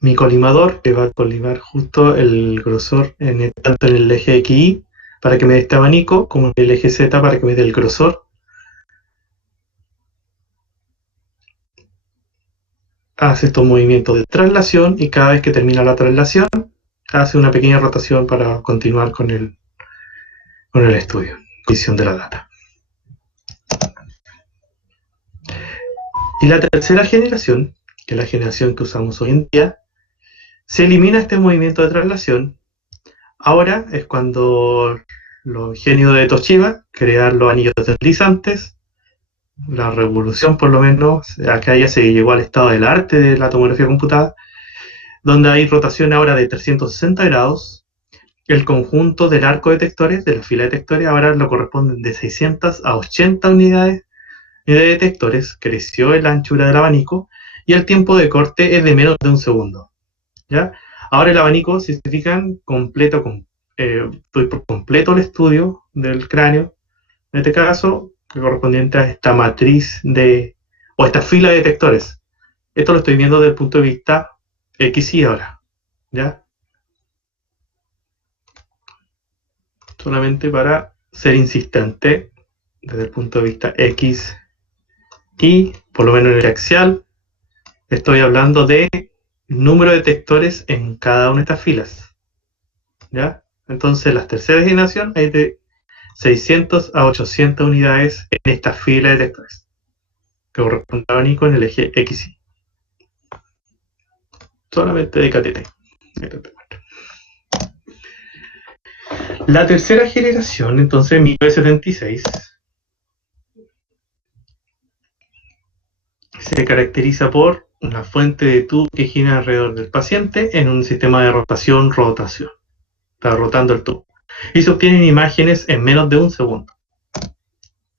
Mi colimador, que va a colimar justo el grosor tanto en el eje XY para que me dé este abanico, como en el eje Z para que me dé el grosor. Hace estos movimientos de traslación y cada vez que termina la traslación hace una pequeña rotación para continuar con el estudio, visión de la data. Y la tercera generación, que es la generación que usamos hoy en día, se elimina este movimiento de traslación. Ahora es cuando los genios de Toshiba crearon los anillos deslizantes, la revolución por lo menos, acá ya se llegó al estado del arte de la tomografía computada, donde hay rotación ahora de 360 grados. El conjunto del arco de detectores, de la fila de detectores, ahora lo corresponden de 600 a 80 unidades de detectores, creció la anchura del abanico y el tiempo de corte es de menos de un segundo. ¿Ya? Ahora el abanico, si se fijan, doy por completo el estudio del cráneo, en este caso, correspondiente a esta matriz o esta fila de detectores. Esto lo estoy viendo desde el punto de vista XY ahora, ¿ya? Solamente para ser insistente desde el punto de vista X y, por lo menos en el axial, estoy hablando de número de detectores en cada una de estas filas. ¿Ya? Entonces, la tercera generación hay de 600 a 800 unidades en esta fila de detectores, que corresponde al abanico en el eje XY. Solamente de KTT. La tercera generación, entonces, 1976, se caracteriza por una fuente de tubo que gira alrededor del paciente en un sistema de rotación-rotación. Está rotando el tubo. Y se obtienen imágenes en menos de un segundo.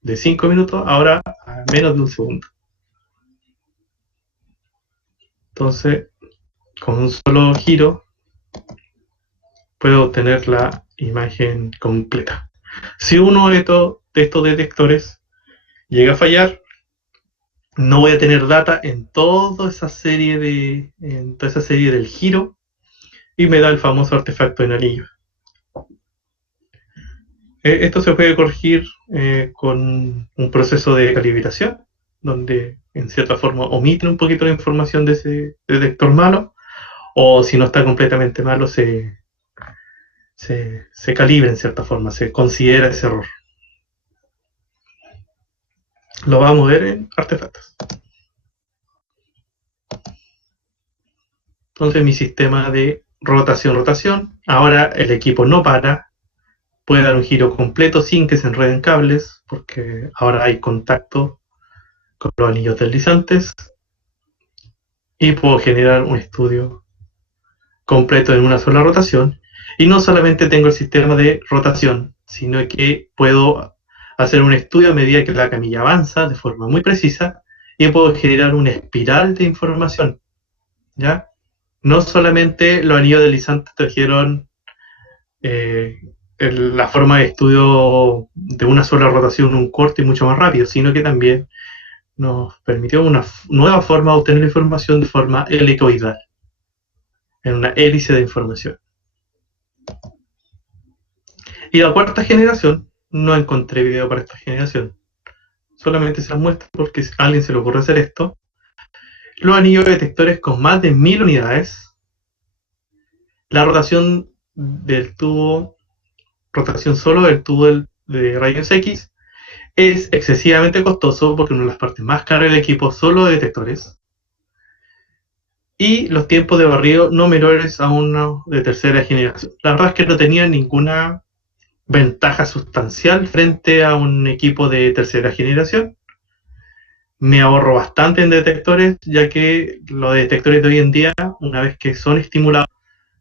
De 5 minutos, ahora a menos de un segundo. Entonces, con un solo giro, puedo obtener la imagen completa. Si uno de estos detectores llega a fallar, no voy a tener data en toda esa serie del giro y me da el famoso artefacto en anillo. Esto se puede corregir con un proceso de calibración, donde en cierta forma omiten un poquito la información de ese detector malo, o si no está completamente malo, se calibra en cierta forma, se considera ese error. Lo vamos a ver en artefactos. Entonces mi sistema de rotación, ahora el equipo no para, puede dar un giro completo sin que se enreden cables, porque ahora hay contacto con los anillos deslizantes, y puedo generar un estudio completo en una sola rotación. Y no solamente tengo el sistema de rotación, sino que puedo hacer un estudio a medida que la camilla avanza de forma muy precisa, y puedo generar una espiral de información, ¿ya? No solamente los anillos deslizantes trajeron la forma de estudio de una sola rotación, un corte y mucho más rápido, sino que también nos permitió una nueva forma de obtener información de forma helicoidal, en una hélice de información. Y la cuarta generación, no encontré video para esta generación, solamente se las muestro porque a alguien se le ocurre hacer esto. Los anillos detectores con más de 1000 unidades, la rotación del tubo, rotación solo del tubo de rayos X, es excesivamente costoso porque una de las partes más caras del equipo son los detectores, y los tiempos de barrido no menores a uno de tercera generación. La verdad es que no tenía ninguna ventaja sustancial frente a un equipo de tercera generación. Me ahorro bastante en detectores, ya que los detectores de hoy en día, una vez que son estimulados,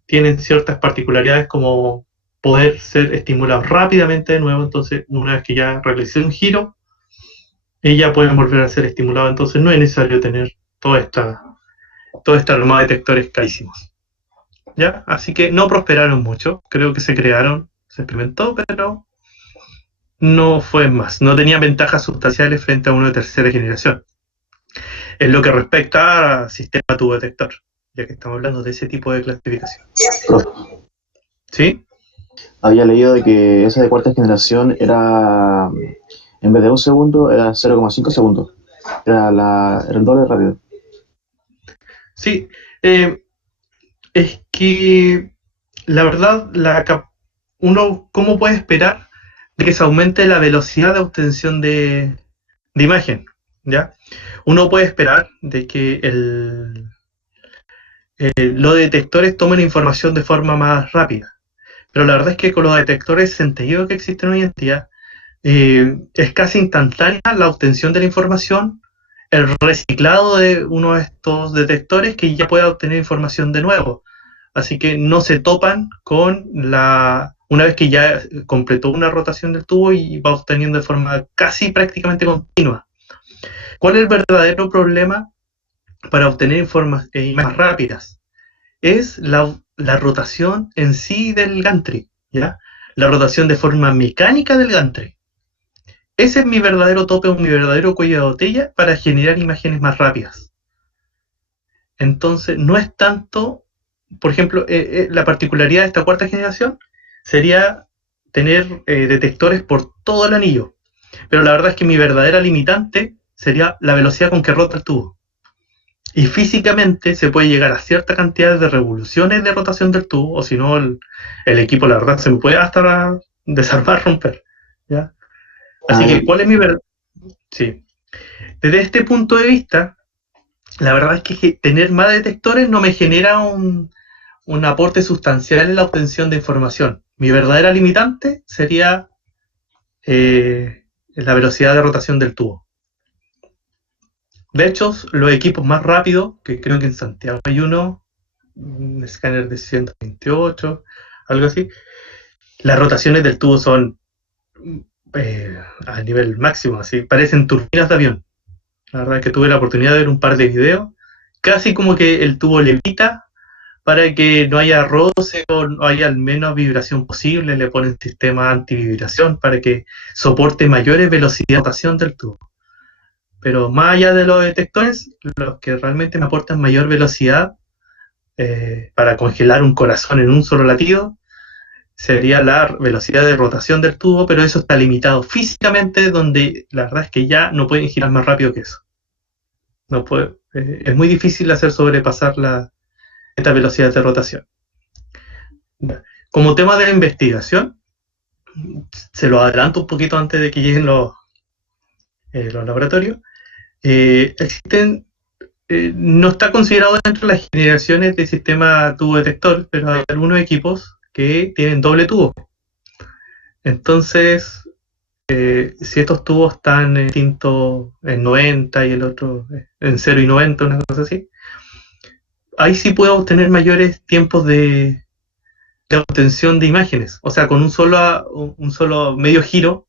tienen ciertas particularidades como poder ser estimulados rápidamente de nuevo. Entonces, una vez que ya realicé un giro, ya pueden volver a ser estimulados. Entonces, no es necesario tener toda esta armada de detectores carísimos, ¿ya? Así que no prosperaron mucho. Creo que se crearon, se implementó, pero no fue más. No tenía ventajas sustanciales frente a uno de tercera generación. En lo que respecta a sistema tubo detector, ya que estamos hablando de ese tipo de clasificación. ¿Sí? Había leído de que esa de cuarta generación era, en vez de un segundo, era 0,5 segundos. Era el doble rápido. Sí. Es que la verdad, uno, ¿cómo puede esperar de que se aumente la velocidad de obtención de imagen? ¿Ya? Uno puede esperar de que los detectores tomen información de forma más rápida. Pero la verdad es que con los detectores centelleos que existen hoy en día, es casi instantánea la obtención de la información, el reciclado de uno de estos detectores que ya pueda obtener información de nuevo. Así que no se topan con una vez que ya completó una rotación del tubo y va obteniendo de forma casi prácticamente continua. ¿Cuál es el verdadero problema para obtener imágenes más rápidas? Es la rotación en sí del gantry, ¿ya? La rotación de forma mecánica del gantry. Ese es mi verdadero tope, mi verdadero cuello de botella para generar imágenes más rápidas. Entonces, no es tanto, por ejemplo, la particularidad de esta cuarta generación sería tener detectores por todo el anillo. Pero la verdad es que mi verdadera limitante sería la velocidad con que rota el tubo. Y físicamente se puede llegar a cierta cantidad de revoluciones de rotación del tubo, o si no, el equipo, la verdad, se me puede hasta desarmar, romper, ¿ya? Así que, ¿cuál es mi verdad? Sí. Desde este punto de vista, la verdad es que tener más detectores no me genera un aporte sustancial en la obtención de información. Mi verdadera limitante sería la velocidad de rotación del tubo. De hecho, los equipos más rápidos, que creo que en Santiago hay uno, un escáner de 128, algo así, las rotaciones del tubo son a nivel máximo, así parecen turbinas de avión. La verdad es que tuve la oportunidad de ver un par de videos, casi como que el tubo levita para que no haya roce o no haya al menos vibración posible. Le ponen sistema antivibración para que soporte mayores velocidades de rotación del tubo. Pero más allá de los detectores, los que realmente me aportan mayor velocidad para congelar un corazón en un solo latido, sería la velocidad de rotación del tubo, pero eso está limitado físicamente, donde la verdad es que ya no pueden girar más rápido que eso. No puede, es muy difícil hacer sobrepasar esta velocidad de rotación. Como tema de investigación, se lo adelanto un poquito antes de que lleguen los laboratorios. Existen, no está considerado entre las generaciones de sistema tubo detector, pero hay algunos equipos que tienen doble tubo. Entonces, si estos tubos están distintos en 90 y el otro en 0 y 90, una cosa así, ahí sí puedo obtener mayores tiempos de obtención de imágenes. O sea, con un solo medio giro,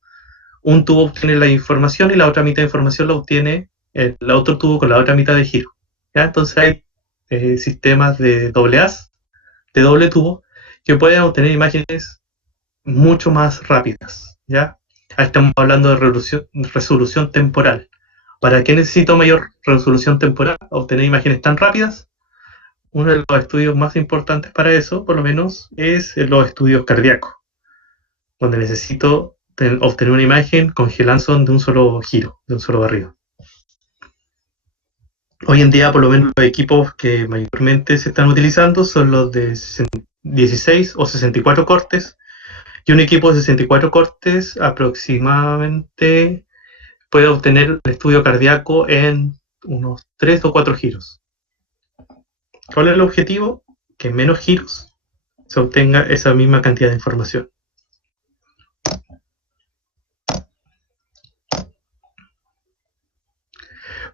un tubo obtiene la información y la otra mitad de información la obtiene el otro tubo con la otra mitad de giro. ¿Ya? Entonces hay sistemas de doble haz, de doble tubo, que pueden obtener imágenes mucho más rápidas. ¿Ya? Ahí estamos hablando de resolución temporal. ¿Para qué necesito mayor resolución temporal? Obtener imágenes tan rápidas. Uno de los estudios más importantes para eso, por lo menos, es los estudios cardíacos, donde necesito obtener una imagen con Gelanson de un solo giro, de un solo barrido. Hoy en día, por lo menos, los equipos que mayormente se están utilizando son los de 16 o 64 cortes, y un equipo de 64 cortes aproximadamente puede obtener el estudio cardíaco en unos 3 o 4 giros. ¿Cuál es el objetivo? Que en menos giros se obtenga esa misma cantidad de información.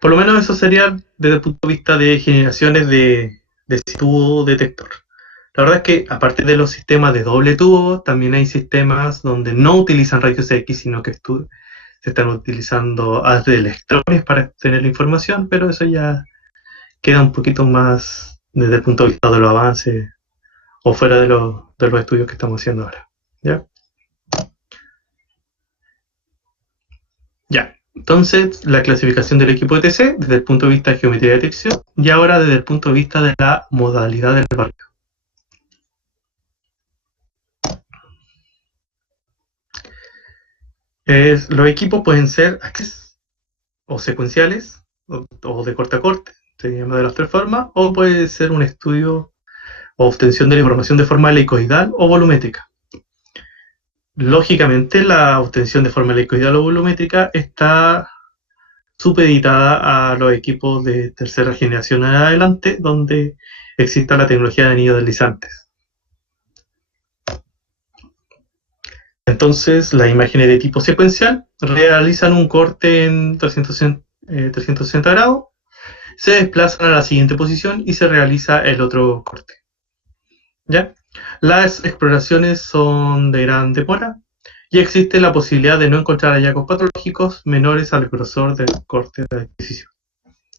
Por lo menos eso sería desde el punto de vista de generaciones de tubo detector. La verdad es que aparte de los sistemas de doble tubo, también hay sistemas donde no utilizan rayos X, sino que se están utilizando haz de electrones para obtener la información, pero eso ya queda un poquito más desde el punto de vista de los avances o fuera de los estudios que estamos haciendo ahora. ¿Ya? Ya. Entonces, la clasificación del equipo ETC desde el punto de vista de geometría de detección y ahora desde el punto de vista de la modalidad del barrido. Los equipos pueden ser axis o secuenciales o de corte a corte, se llama de las tres formas, o puede ser un estudio o obtención de la información de forma helicoidal o volumétrica. Lógicamente, la obtención de forma helicoidal o volumétrica está supeditada a los equipos de tercera generación en adelante, donde exista la tecnología de anillos deslizantes. Entonces, las imágenes de tipo secuencial realizan un corte en 360 grados, se desplazan a la siguiente posición y se realiza el otro corte. ¿Ya? Las exploraciones son de gran demora y existe la posibilidad de no encontrar hallazgos patológicos menores al grosor del corte de adquisición.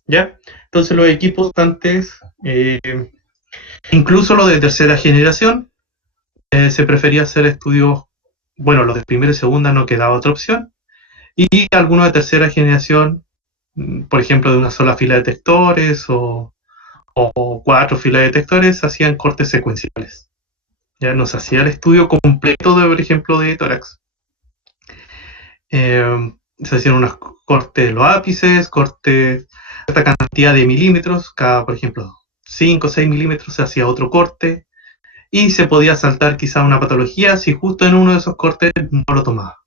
¿Ya? Entonces los equipos antes, incluso los de tercera generación, se prefería hacer estudios, bueno, los de primera y segunda no quedaba otra opción, y algunos de tercera generación, por ejemplo, de una sola fila de detectores o 4 filas de detectores, hacían cortes secuenciales. Ya no se hacía el estudio completo, de, por ejemplo, de tórax. Se hacían unos cortes de los ápices, cortes esta cantidad de milímetros, cada, por ejemplo, 5 o 6 milímetros se hacía otro corte, y se podía saltar quizá una patología si justo en uno de esos cortes no lo tomaba.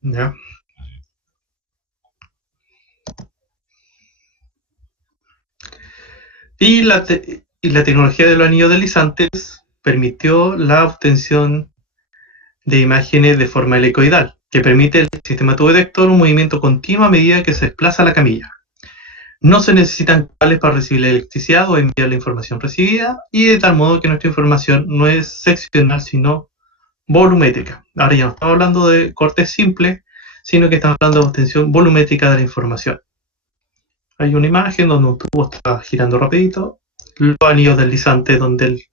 ¿Ya? Y la tecnología de los anillos deslizantes permitió la obtención de imágenes de forma helicoidal, que permite al sistema tubo detector un movimiento continuo a medida que se desplaza la camilla. No se necesitan cables para recibir la electricidad o enviar la información recibida, y de tal modo que nuestra información no es seccional, sino volumétrica. Ahora ya no estamos hablando de cortes simples, sino que estamos hablando de obtención volumétrica de la información. Hay una imagen donde un tubo está girando rapidito, los anillos deslizantes donde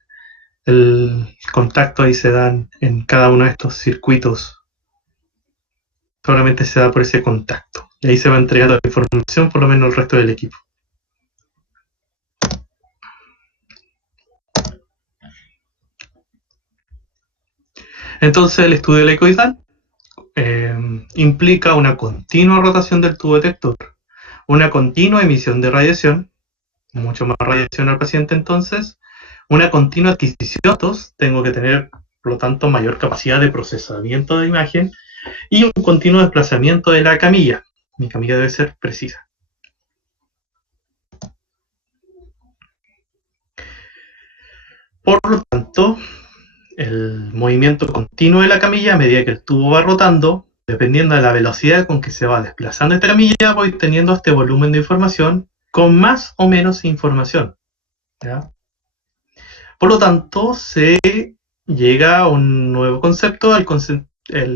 el contacto ahí se dan en cada uno de estos circuitos, solamente se da por ese contacto, y ahí se va entregando la información, por lo menos el resto del equipo. Entonces el estudio helicoidal implica una continua rotación del tubo detector, una continua emisión de radiación, mucho más radiación al paciente entonces, una continua adquisición de datos, tengo que tener, por lo tanto, mayor capacidad de procesamiento de imagen, y un continuo desplazamiento de la camilla. Mi camilla debe ser precisa. Por lo tanto, el movimiento continuo de la camilla, a medida que el tubo va rotando, dependiendo de la velocidad con que se va desplazando esta camilla, voy teniendo este volumen de información con más o menos información, ¿ya? Por lo tanto, se llega a un nuevo concepto, el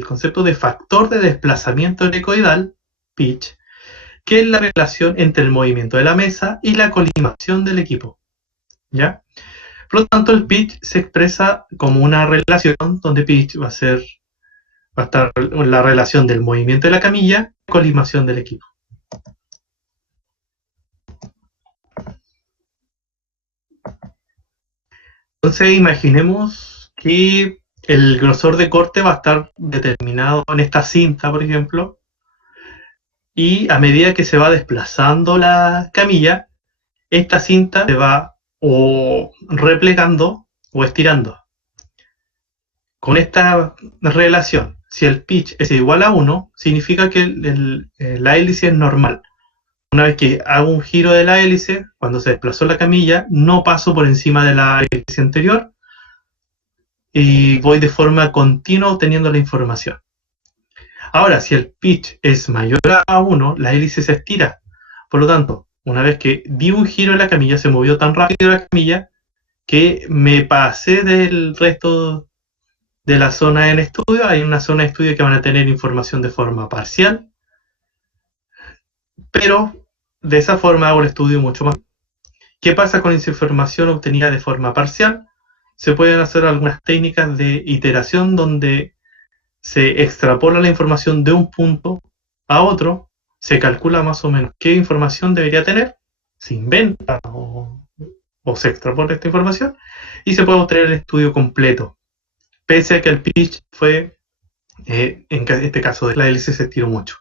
concepto de factor de desplazamiento helicoidal, pitch, que es la relación entre el movimiento de la mesa y la colimación del equipo, ¿ya? Por lo tanto, el pitch se expresa como una relación donde pitch va a estar la relación del movimiento de la camilla y colimación del equipo. Entonces, imaginemos que el grosor de corte va a estar determinado en esta cinta, por ejemplo, y a medida que se va desplazando la camilla, esta cinta se va o replegando o estirando. Con esta relación, si el pitch es igual a 1, significa que la hélice es normal. Una vez que hago un giro de la hélice, cuando se desplazó la camilla, no paso por encima de la hélice anterior y voy de forma continua obteniendo la información. Ahora, si el pitch es mayor a 1, la hélice se estira. Por lo tanto, una vez que di un giro en la camilla, se movió tan rápido la camilla que me pasé del resto de la zona en estudio. Hay una zona de estudio que van a tener información de forma parcial, pero de esa forma hago el estudio mucho más. ¿Qué pasa con esa información obtenida de forma parcial? Se pueden hacer algunas técnicas de iteración donde se extrapola la información de un punto a otro, se calcula más o menos qué información debería tener, se inventa o se extrapola esta información y se puede obtener el estudio completo, pese a que el pitch fue, en este caso, la hélice se estiró mucho.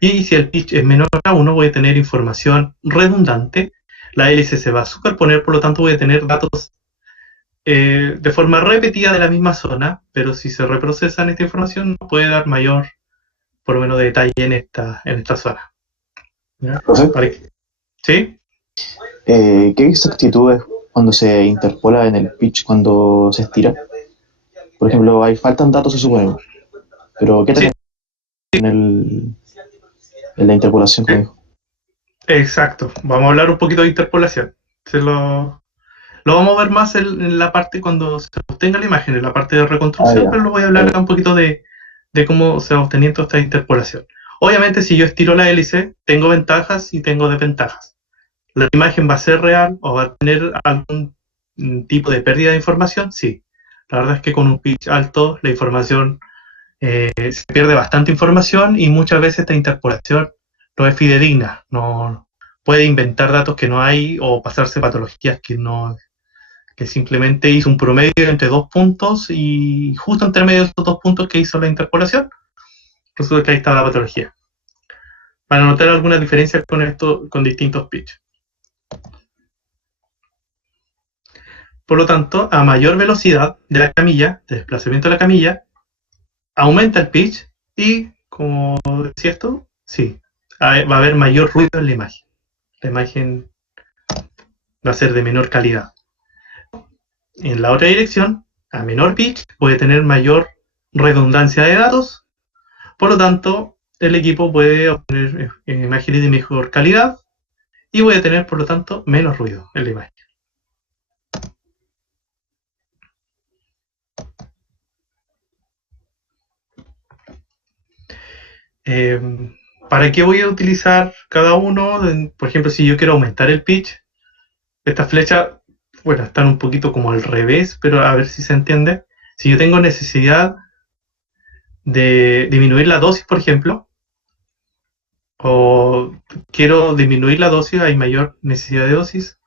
Y si el pitch es menor a 1, voy a tener información redundante, la hélice se va a superponer, por lo tanto voy a tener datos de forma repetida de la misma zona, pero si se reprocesan esta información puede dar mayor, por lo menos, detalle en esta zona. ¿Sí? ¿Qué exactitudes cuando se interpola en el pitch cuando se estira? Por ejemplo, ahí faltan datos, se supone, pero ¿qué tal en la interpolación, como dijo? Exacto, vamos a hablar un poquito de interpolación. Lo vamos a ver más en la parte cuando se obtenga la imagen, en la parte de reconstrucción, pero lo voy a hablar acá un poquito de cómo se va obteniendo esta interpolación. Obviamente, si yo estiro la hélice, tengo ventajas y tengo desventajas. ¿La imagen va a ser real o va a tener algún tipo de pérdida de información? Sí. La verdad es que con un pitch alto la información se pierde bastante información y muchas veces esta interpolación no es fidedigna. No puede inventar datos que no hay o pasarse patologías que simplemente hizo un promedio entre 2 puntos y justo entre medio de esos 2 puntos que hizo la interpolación, resulta que ahí está la patología. Para notar alguna diferencia con distintos pitch. Por lo tanto, a mayor velocidad de la camilla, de desplazamiento de la camilla, aumenta el pitch y, como decía esto, sí, va a haber mayor ruido en la imagen. La imagen va a ser de menor calidad. En la otra dirección, a menor pitch, puede tener mayor redundancia de datos, por lo tanto, el equipo puede obtener imágenes de mejor calidad y puede tener, por lo tanto, menos ruido en la imagen. ¿Para qué voy a utilizar cada uno? Por ejemplo, si yo quiero aumentar el pitch, estas flechas, bueno, están un poquito como al revés, pero a ver si se entiende. Si yo tengo necesidad de disminuir la dosis, por ejemplo, o quiero disminuir la dosis, hay mayor necesidad de dosis,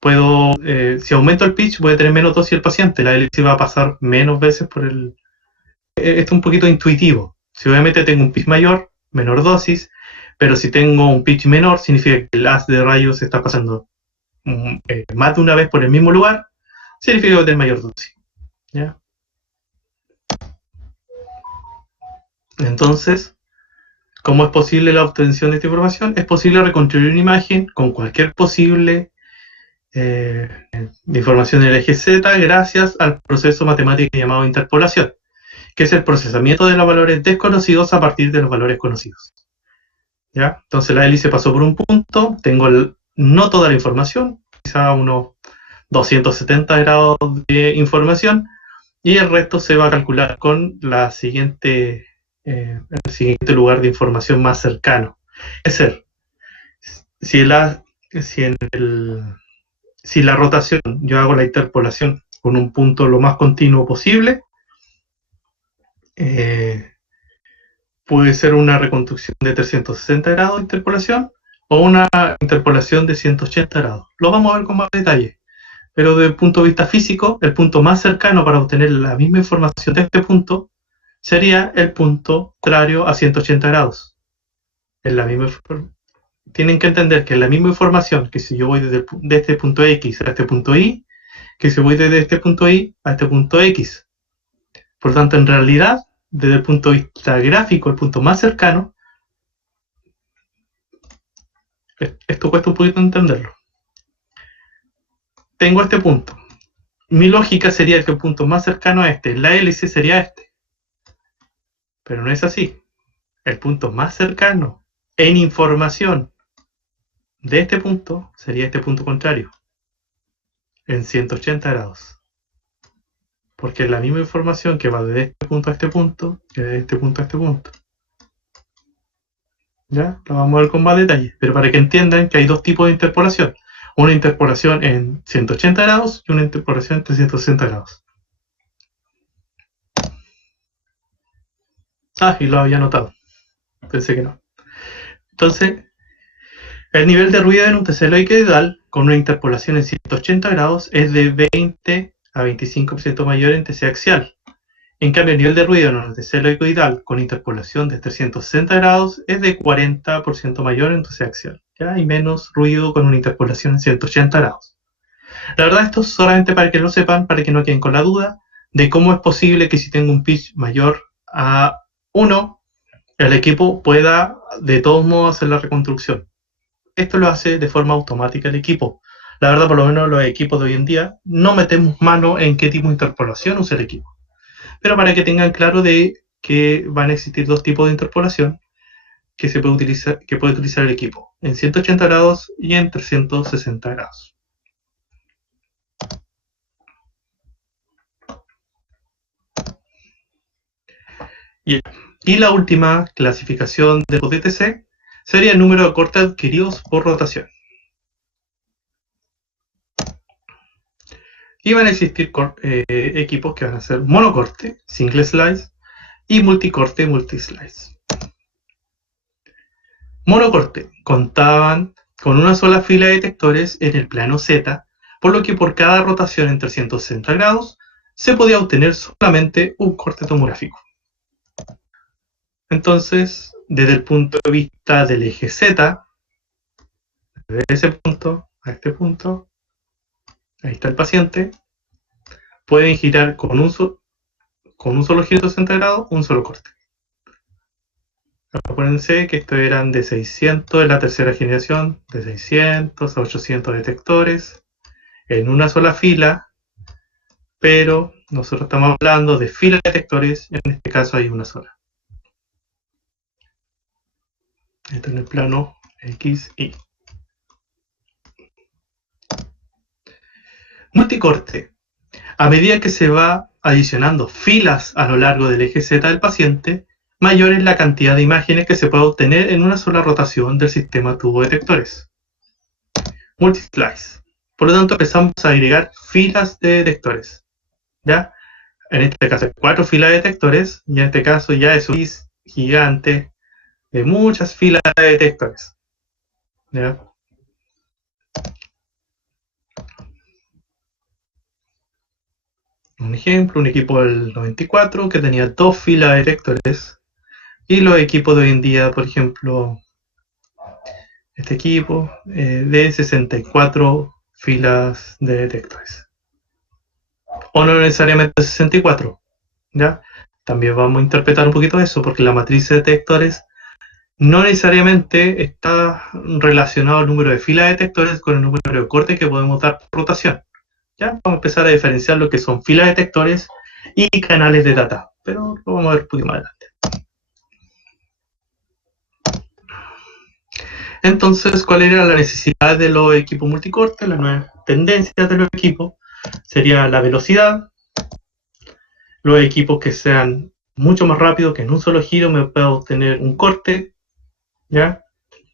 puedo, si aumento el pitch, voy a tener menos dosis el paciente, la hélice va a pasar menos veces por el... Esto es un poquito intuitivo. Si obviamente tengo un pitch mayor, menor dosis, Pero si tengo un pitch menor, significa que el haz de rayos está pasando más de una vez por el mismo lugar, significa que es mayor dosis. ¿Ya? Entonces, ¿cómo es posible la obtención de esta información? Es posible reconstruir una imagen con cualquier posible de información en el eje Z gracias al proceso matemático llamado interpolación, que es el procesamiento de los valores desconocidos a partir de los valores conocidos. ¿Ya? Entonces la hélice pasó por un punto, tengo no toda la información, quizá unos 270 grados de información, y el resto se va a calcular con el siguiente lugar de información más cercano. Es decir, si la rotación, yo hago la interpolación con un punto lo más continuo posible, puede ser una reconstrucción de 360 grados de interpolación o una interpolación de 180 grados. Lo vamos a ver con más detalle. Pero desde el punto de vista físico, el punto más cercano para obtener la misma información de este punto sería el punto contrario a 180 grados. En la misma, tienen que entender que es la misma información que si yo voy desde este punto X a este punto Y, que si voy desde este punto Y a este punto X. Por lo tanto, en realidad, desde el punto de vista gráfico, el punto más cercano, esto cuesta un poquito entenderlo. Tengo este punto. Mi lógica sería que el punto más cercano a este, la hélice, sería este. Pero no es así. El punto más cercano en información de este punto sería este punto contrario, en 180 grados. Porque es la misma información que va desde este punto a este punto, y de este punto a este punto. ¿Ya? Lo vamos a ver con más detalle. Pero para que entiendan que hay dos tipos de interpolación. Una interpolación en 180 grados y una interpolación en 360 grados. Ah, y lo había notado. Pensé que no. Entonces, el nivel de ruido en un teceloicoidal con una interpolación en 180 grados es de 20 a 25% mayor en TC axial. En cambio, el nivel de ruido en un teceloicoidal con interpolación de 360 grados es de 40% mayor en TC axial. ¿Ya? Hay menos ruido con una interpolación en 180 grados. La verdad, esto es solamente para que lo sepan, para que no queden con la duda de cómo es posible que si tengo un pitch mayor a 1, el equipo pueda de todos modos hacer la reconstrucción. Esto lo hace de forma automática el equipo. La verdad, por lo menos los equipos de hoy en día no metemos mano en qué tipo de interpolación usa el equipo. Pero para que tengan claro de que van a existir dos tipos de interpolación que puede utilizar el equipo, en 180 grados y en 360 grados. Y la última clasificación de los DTC sería el número de cortes adquiridos por rotación. Y van a existir equipos que van a ser monocorte, single slice, y multicorte, multislice. Monocorte contaban con una sola fila de detectores en el plano Z, por lo que por cada rotación en 360 grados se podía obtener solamente un corte tomográfico. Entonces, desde el punto de vista del eje Z, desde ese punto a este punto, ahí está el paciente, pueden girar con un solo giro de 60 grados, un solo corte. Acuérdense que estos eran de 600 en la tercera generación, de 600 a 800 detectores, en una sola fila, pero nosotros estamos hablando de filas de detectores, en este caso hay una sola. Esto en el plano X, Y. Multicorte. A medida que se va adicionando filas a lo largo del eje Z del paciente, mayor es la cantidad de imágenes que se puede obtener en una sola rotación del sistema tubo detectores. Multislice. Por lo tanto, empezamos a agregar filas de detectores. ¿Ya? En este caso hay 4 filas de detectores, y en este caso ya es un gigante de muchas filas de detectores. ¿Ya? Un ejemplo, un equipo del 94 que tenía 2 filas de detectores, y los equipos de hoy en día, por ejemplo, este equipo de 64 filas de detectores. O no necesariamente 64, ¿ya? También vamos a interpretar un poquito eso, porque la matriz de detectores no necesariamente está relacionado el número de filas de detectores con el número de cortes que podemos dar por rotación. ¿Ya? Vamos a empezar a diferenciar lo que son filas de detectores y canales de data, pero lo vamos a ver un poquito más adelante. Entonces, ¿cuál era la necesidad de los equipos multicorte? Las nuevas tendencias de los equipos sería la velocidad, los equipos que sean mucho más rápidos, que en un solo giro me pueda obtener un corte, ¿ya?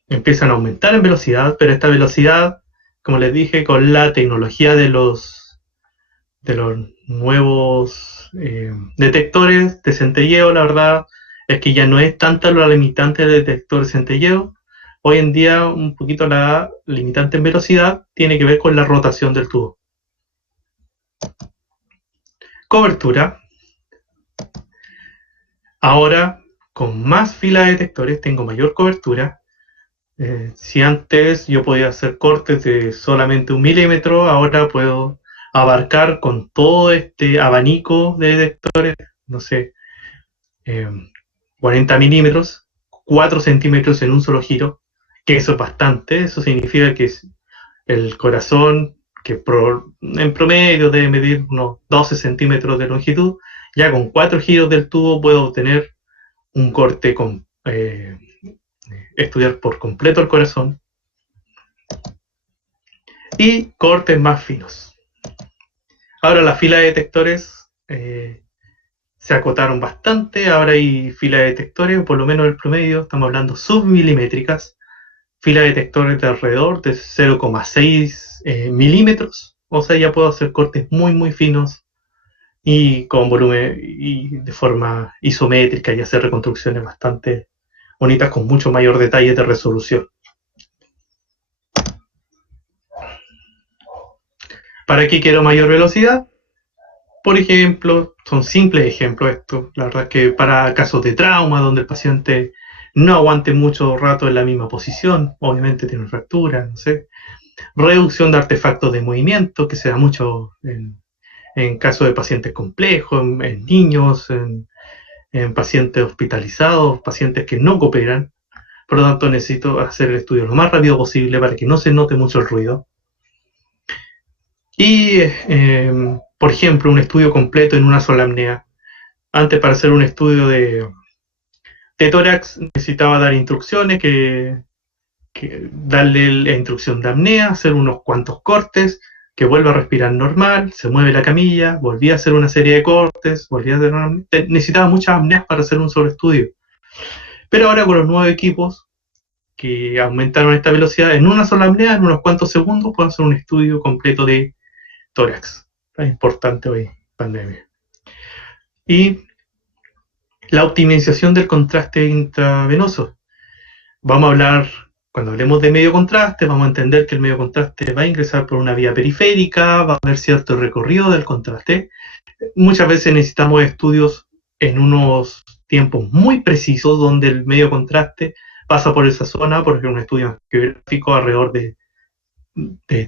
Empiezan a aumentar en velocidad, pero esta velocidad, como les dije, con la tecnología de los nuevos detectores de centelleo, la verdad es que ya no es tanta la limitante del detector de centelleo. Hoy en día un poquito la limitante en velocidad tiene que ver con la rotación del tubo. Cobertura. Ahora, con más filas de detectores tengo mayor cobertura. Si antes yo podía hacer cortes de solamente 1 milímetro, ahora puedo abarcar con todo este abanico de detectores, no sé, 40 milímetros, 4 centímetros en un solo giro, que eso es bastante. Eso significa que el corazón, que en promedio debe medir unos 12 centímetros de longitud, ya con 4 giros del tubo puedo obtener un corte con estudiar por completo el corazón y cortes más finos. Ahora la fila de detectores se acotaron bastante. Ahora hay fila de detectores, por lo menos el promedio, estamos hablando submilimétricas, fila de detectores de alrededor de 0,6 milímetros. O sea, ya puedo hacer cortes muy, muy finos y con volumen y de forma isométrica y hacer reconstrucciones bastante bonitas con mucho mayor detalle de resolución. ¿Para qué quiero mayor velocidad? Por ejemplo, son simples ejemplos estos. La verdad es que para casos de trauma, donde el paciente no aguante mucho rato en la misma posición, obviamente tiene fractura, no sé. Reducción de artefactos de movimiento, que se da mucho en casos de pacientes complejos, en niños, en pacientes hospitalizados, pacientes que no cooperan. Por lo tanto, necesito hacer el estudio lo más rápido posible para que no se note mucho el ruido. Y, por ejemplo, un estudio completo en una sola apnea. Antes, para hacer un estudio de tórax, necesitaba dar instrucciones, darle la instrucción de apnea, hacer unos cuantos cortes, que vuelva a respirar normal, se mueve la camilla, volvía a hacer una serie de cortes, volvía a hacer necesitaba muchas apneas para hacer un solo estudio. Pero ahora con los nuevos equipos que aumentaron esta velocidad, en una sola apnea, en unos cuantos segundos, puedo hacer un estudio completo de tórax. Es importante hoy en pandemia. Y la optimización del contraste intravenoso. Vamos a hablar, cuando hablemos de medio contraste, vamos a entender que el medio contraste va a ingresar por una vía periférica, va a haber cierto recorrido del contraste. Muchas veces necesitamos estudios en unos tiempos muy precisos donde el medio contraste pasa por esa zona, porque un estudio geográfico alrededor de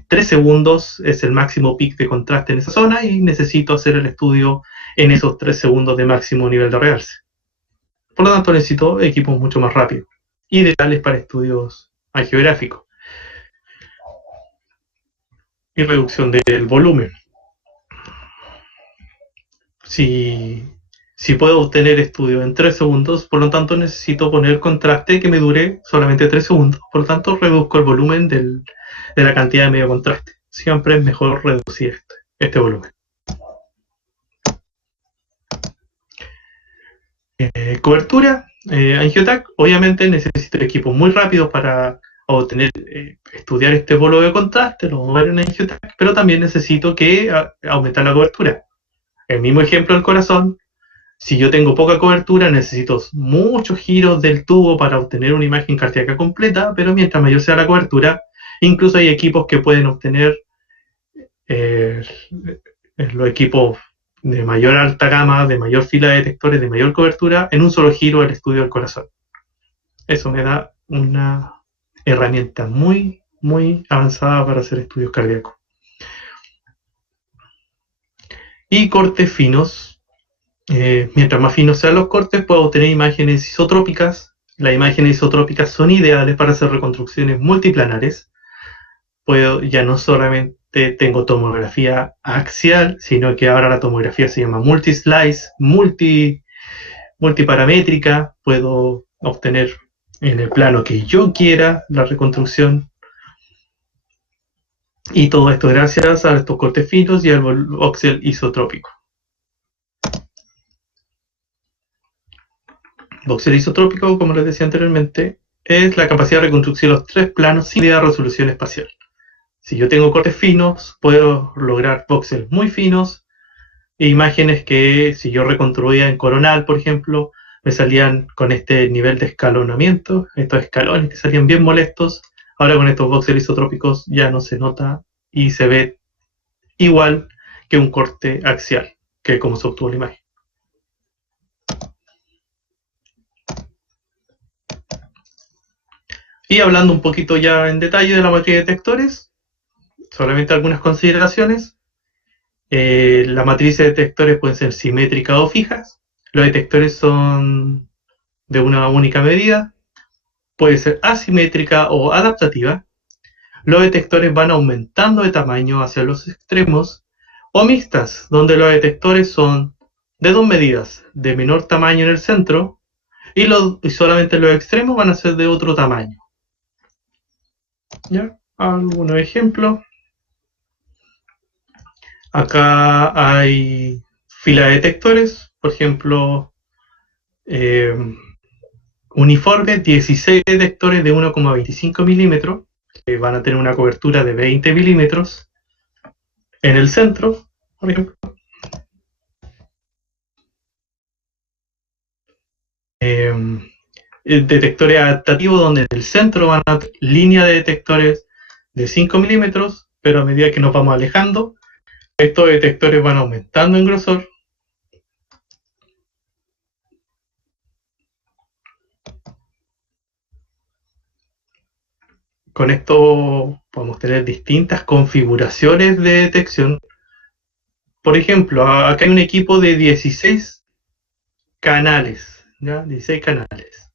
3 segundos es el máximo pic de contraste en esa zona y necesito hacer el estudio en esos 3 segundos de máximo nivel de realce. Por lo tanto, necesito equipos mucho más rápidos, ideales para estudios angiográficos. Y reducción del volumen. Si puedo obtener estudio en 3 segundos, por lo tanto necesito poner contraste que me dure solamente 3 segundos. Por lo tanto, reduzco el volumen de la cantidad de medio contraste. Siempre es mejor reducir este volumen. Cobertura, Angiotac, obviamente necesito equipos muy rápidos para obtener, estudiar este bolo de contraste, lo vamos a ver en Angiotac, pero también necesito aumentar la cobertura. El mismo ejemplo del corazón, si yo tengo poca cobertura, necesito muchos giros del tubo para obtener una imagen cardíaca completa, pero mientras mayor sea la cobertura, incluso hay equipos que pueden obtener los equipos de mayor alta gama, de mayor fila de detectores, de mayor cobertura, en un solo giro del estudio del corazón. Eso me da una herramienta muy, muy avanzada para hacer estudios cardíacos. Y cortes finos. Mientras más finos sean los cortes, puedo obtener imágenes isotrópicas. Las imágenes isotrópicas son ideales para hacer reconstrucciones multiplanares. Puedo, ya no solamente tengo tomografía axial, sino que ahora la tomografía se llama multi-slice, multiparamétrica. Puedo obtener en el plano que yo quiera la reconstrucción. Y todo esto gracias a estos cortes finos y al voxel isotrópico. Voxel isotrópico, como les decía anteriormente, es la capacidad de reconstrucción de los tres planos sin resolución espacial. Si yo tengo cortes finos, puedo lograr voxels muy finos e imágenes que si yo reconstruía en coronal, por ejemplo, me salían con este nivel de escalonamiento, estos escalones que salían bien molestos. Ahora con estos voxels isotrópicos ya no se nota y se ve igual que un corte axial, que como se obtuvo la imagen. Y hablando un poquito ya en detalle de la matriz de detectores, solamente algunas consideraciones. Las matrices de detectores pueden ser simétricas o fijas. Los detectores son de una única medida. Puede ser asimétrica o adaptativa. Los detectores van aumentando de tamaño hacia los extremos. O mixtas, donde los detectores son de dos medidas, de menor tamaño en el centro y solamente los extremos van a ser de otro tamaño. ¿Ya? Algunos ejemplos. Acá hay fila de detectores, por ejemplo, uniformes, 16 detectores de 1,25 milímetros, que van a tener una cobertura de 20 milímetros. En el centro, por ejemplo, detectores adaptativos, donde en el centro van a tener línea de detectores de 5 milímetros, pero a medida que nos vamos alejando, estos detectores van aumentando en grosor. Con esto podemos tener distintas configuraciones de detección. Por ejemplo, acá hay un equipo de 16 canales, ¿ya? 16 canales.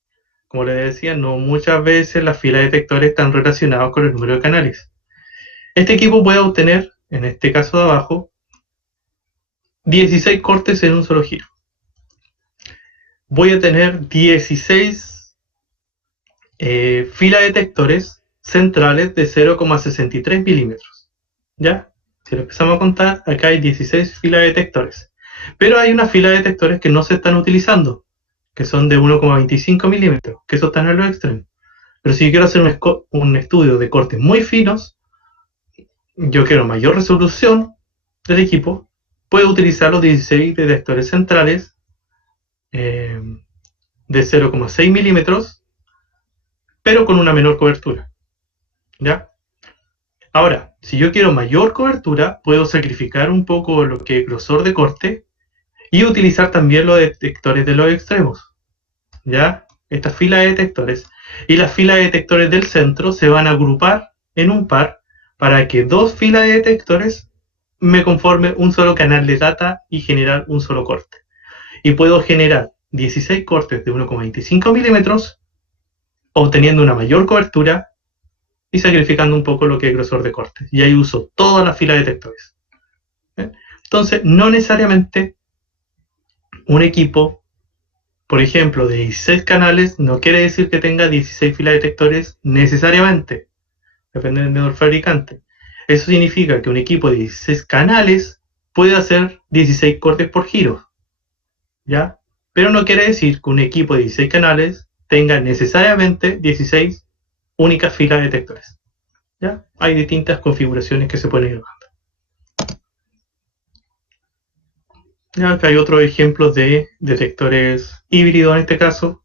Como les decía, no muchas veces las filas de detectores están relacionadas con el número de canales. Este equipo puede obtener, en este caso de abajo, 16 cortes en un solo giro. Voy a tener 16 filas de detectores centrales de 0,63 milímetros. ¿Ya? Si lo empezamos a contar, acá hay 16 filas de detectores. Pero hay una fila de detectores que no se están utilizando, que son de 1,25 milímetros, que eso están en los extremos. Pero si yo quiero hacer un estudio de cortes muy finos, yo quiero mayor resolución del equipo, puedo utilizar los 16 detectores centrales de 0,6 milímetros, pero con una menor cobertura. ¿Ya? Ahora, si yo quiero mayor cobertura, puedo sacrificar un poco lo que es grosor de corte y utilizar también los detectores de los extremos. ¿Ya? Esta fila de detectores y las filas de detectores del centro se van a agrupar en un par para que dos filas de detectores me conformen un solo canal de data y generar un solo corte. Y puedo generar 16 cortes de 1,25 milímetros obteniendo una mayor cobertura y sacrificando un poco lo que es grosor de corte. Y ahí uso toda la fila de detectores. Entonces, no necesariamente un equipo, por ejemplo, de 16 canales, no quiere decir que tenga 16 filas de detectores necesariamente. Depende del fabricante. Eso significa que un equipo de 16 canales puede hacer 16 cortes por giro. ¿Ya? Pero no quiere decir que un equipo de 16 canales tenga necesariamente 16 únicas filas de detectores. ¿Ya? Hay distintas configuraciones que se pueden ir bajando. Ya, acá hay otros ejemplos de detectores híbridos en este caso,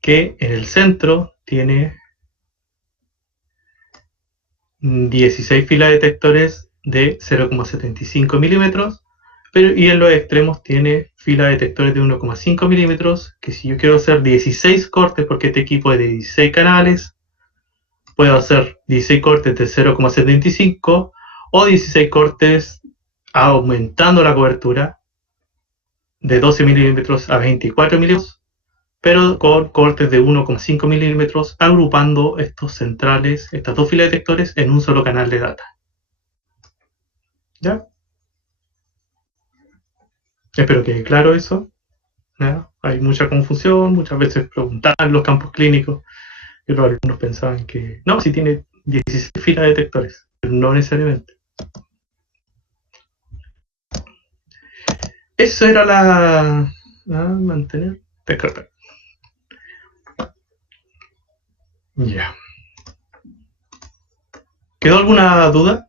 que en el centro tiene 16 filas de detectores de 0,75 milímetros, y en los extremos tiene filas de detectores de 1,5 milímetros, que si yo quiero hacer 16 cortes, porque este equipo es de 16 canales, puedo hacer 16 cortes de 0,75 o 16 cortes aumentando la cobertura de 12 milímetros a 24 milímetros, pero con cortes de 1,5 milímetros, agrupando estos centrales, estas dos filas de detectores, en un solo canal de data. ¿Ya? Espero que quede claro eso. ¿Ya? Hay mucha confusión, muchas veces preguntaban los campos clínicos, pero algunos pensaban que no, si tiene 16 filas de detectores, pero no necesariamente. Eso era mantener, descartar. Ya. ¿Quedó alguna duda?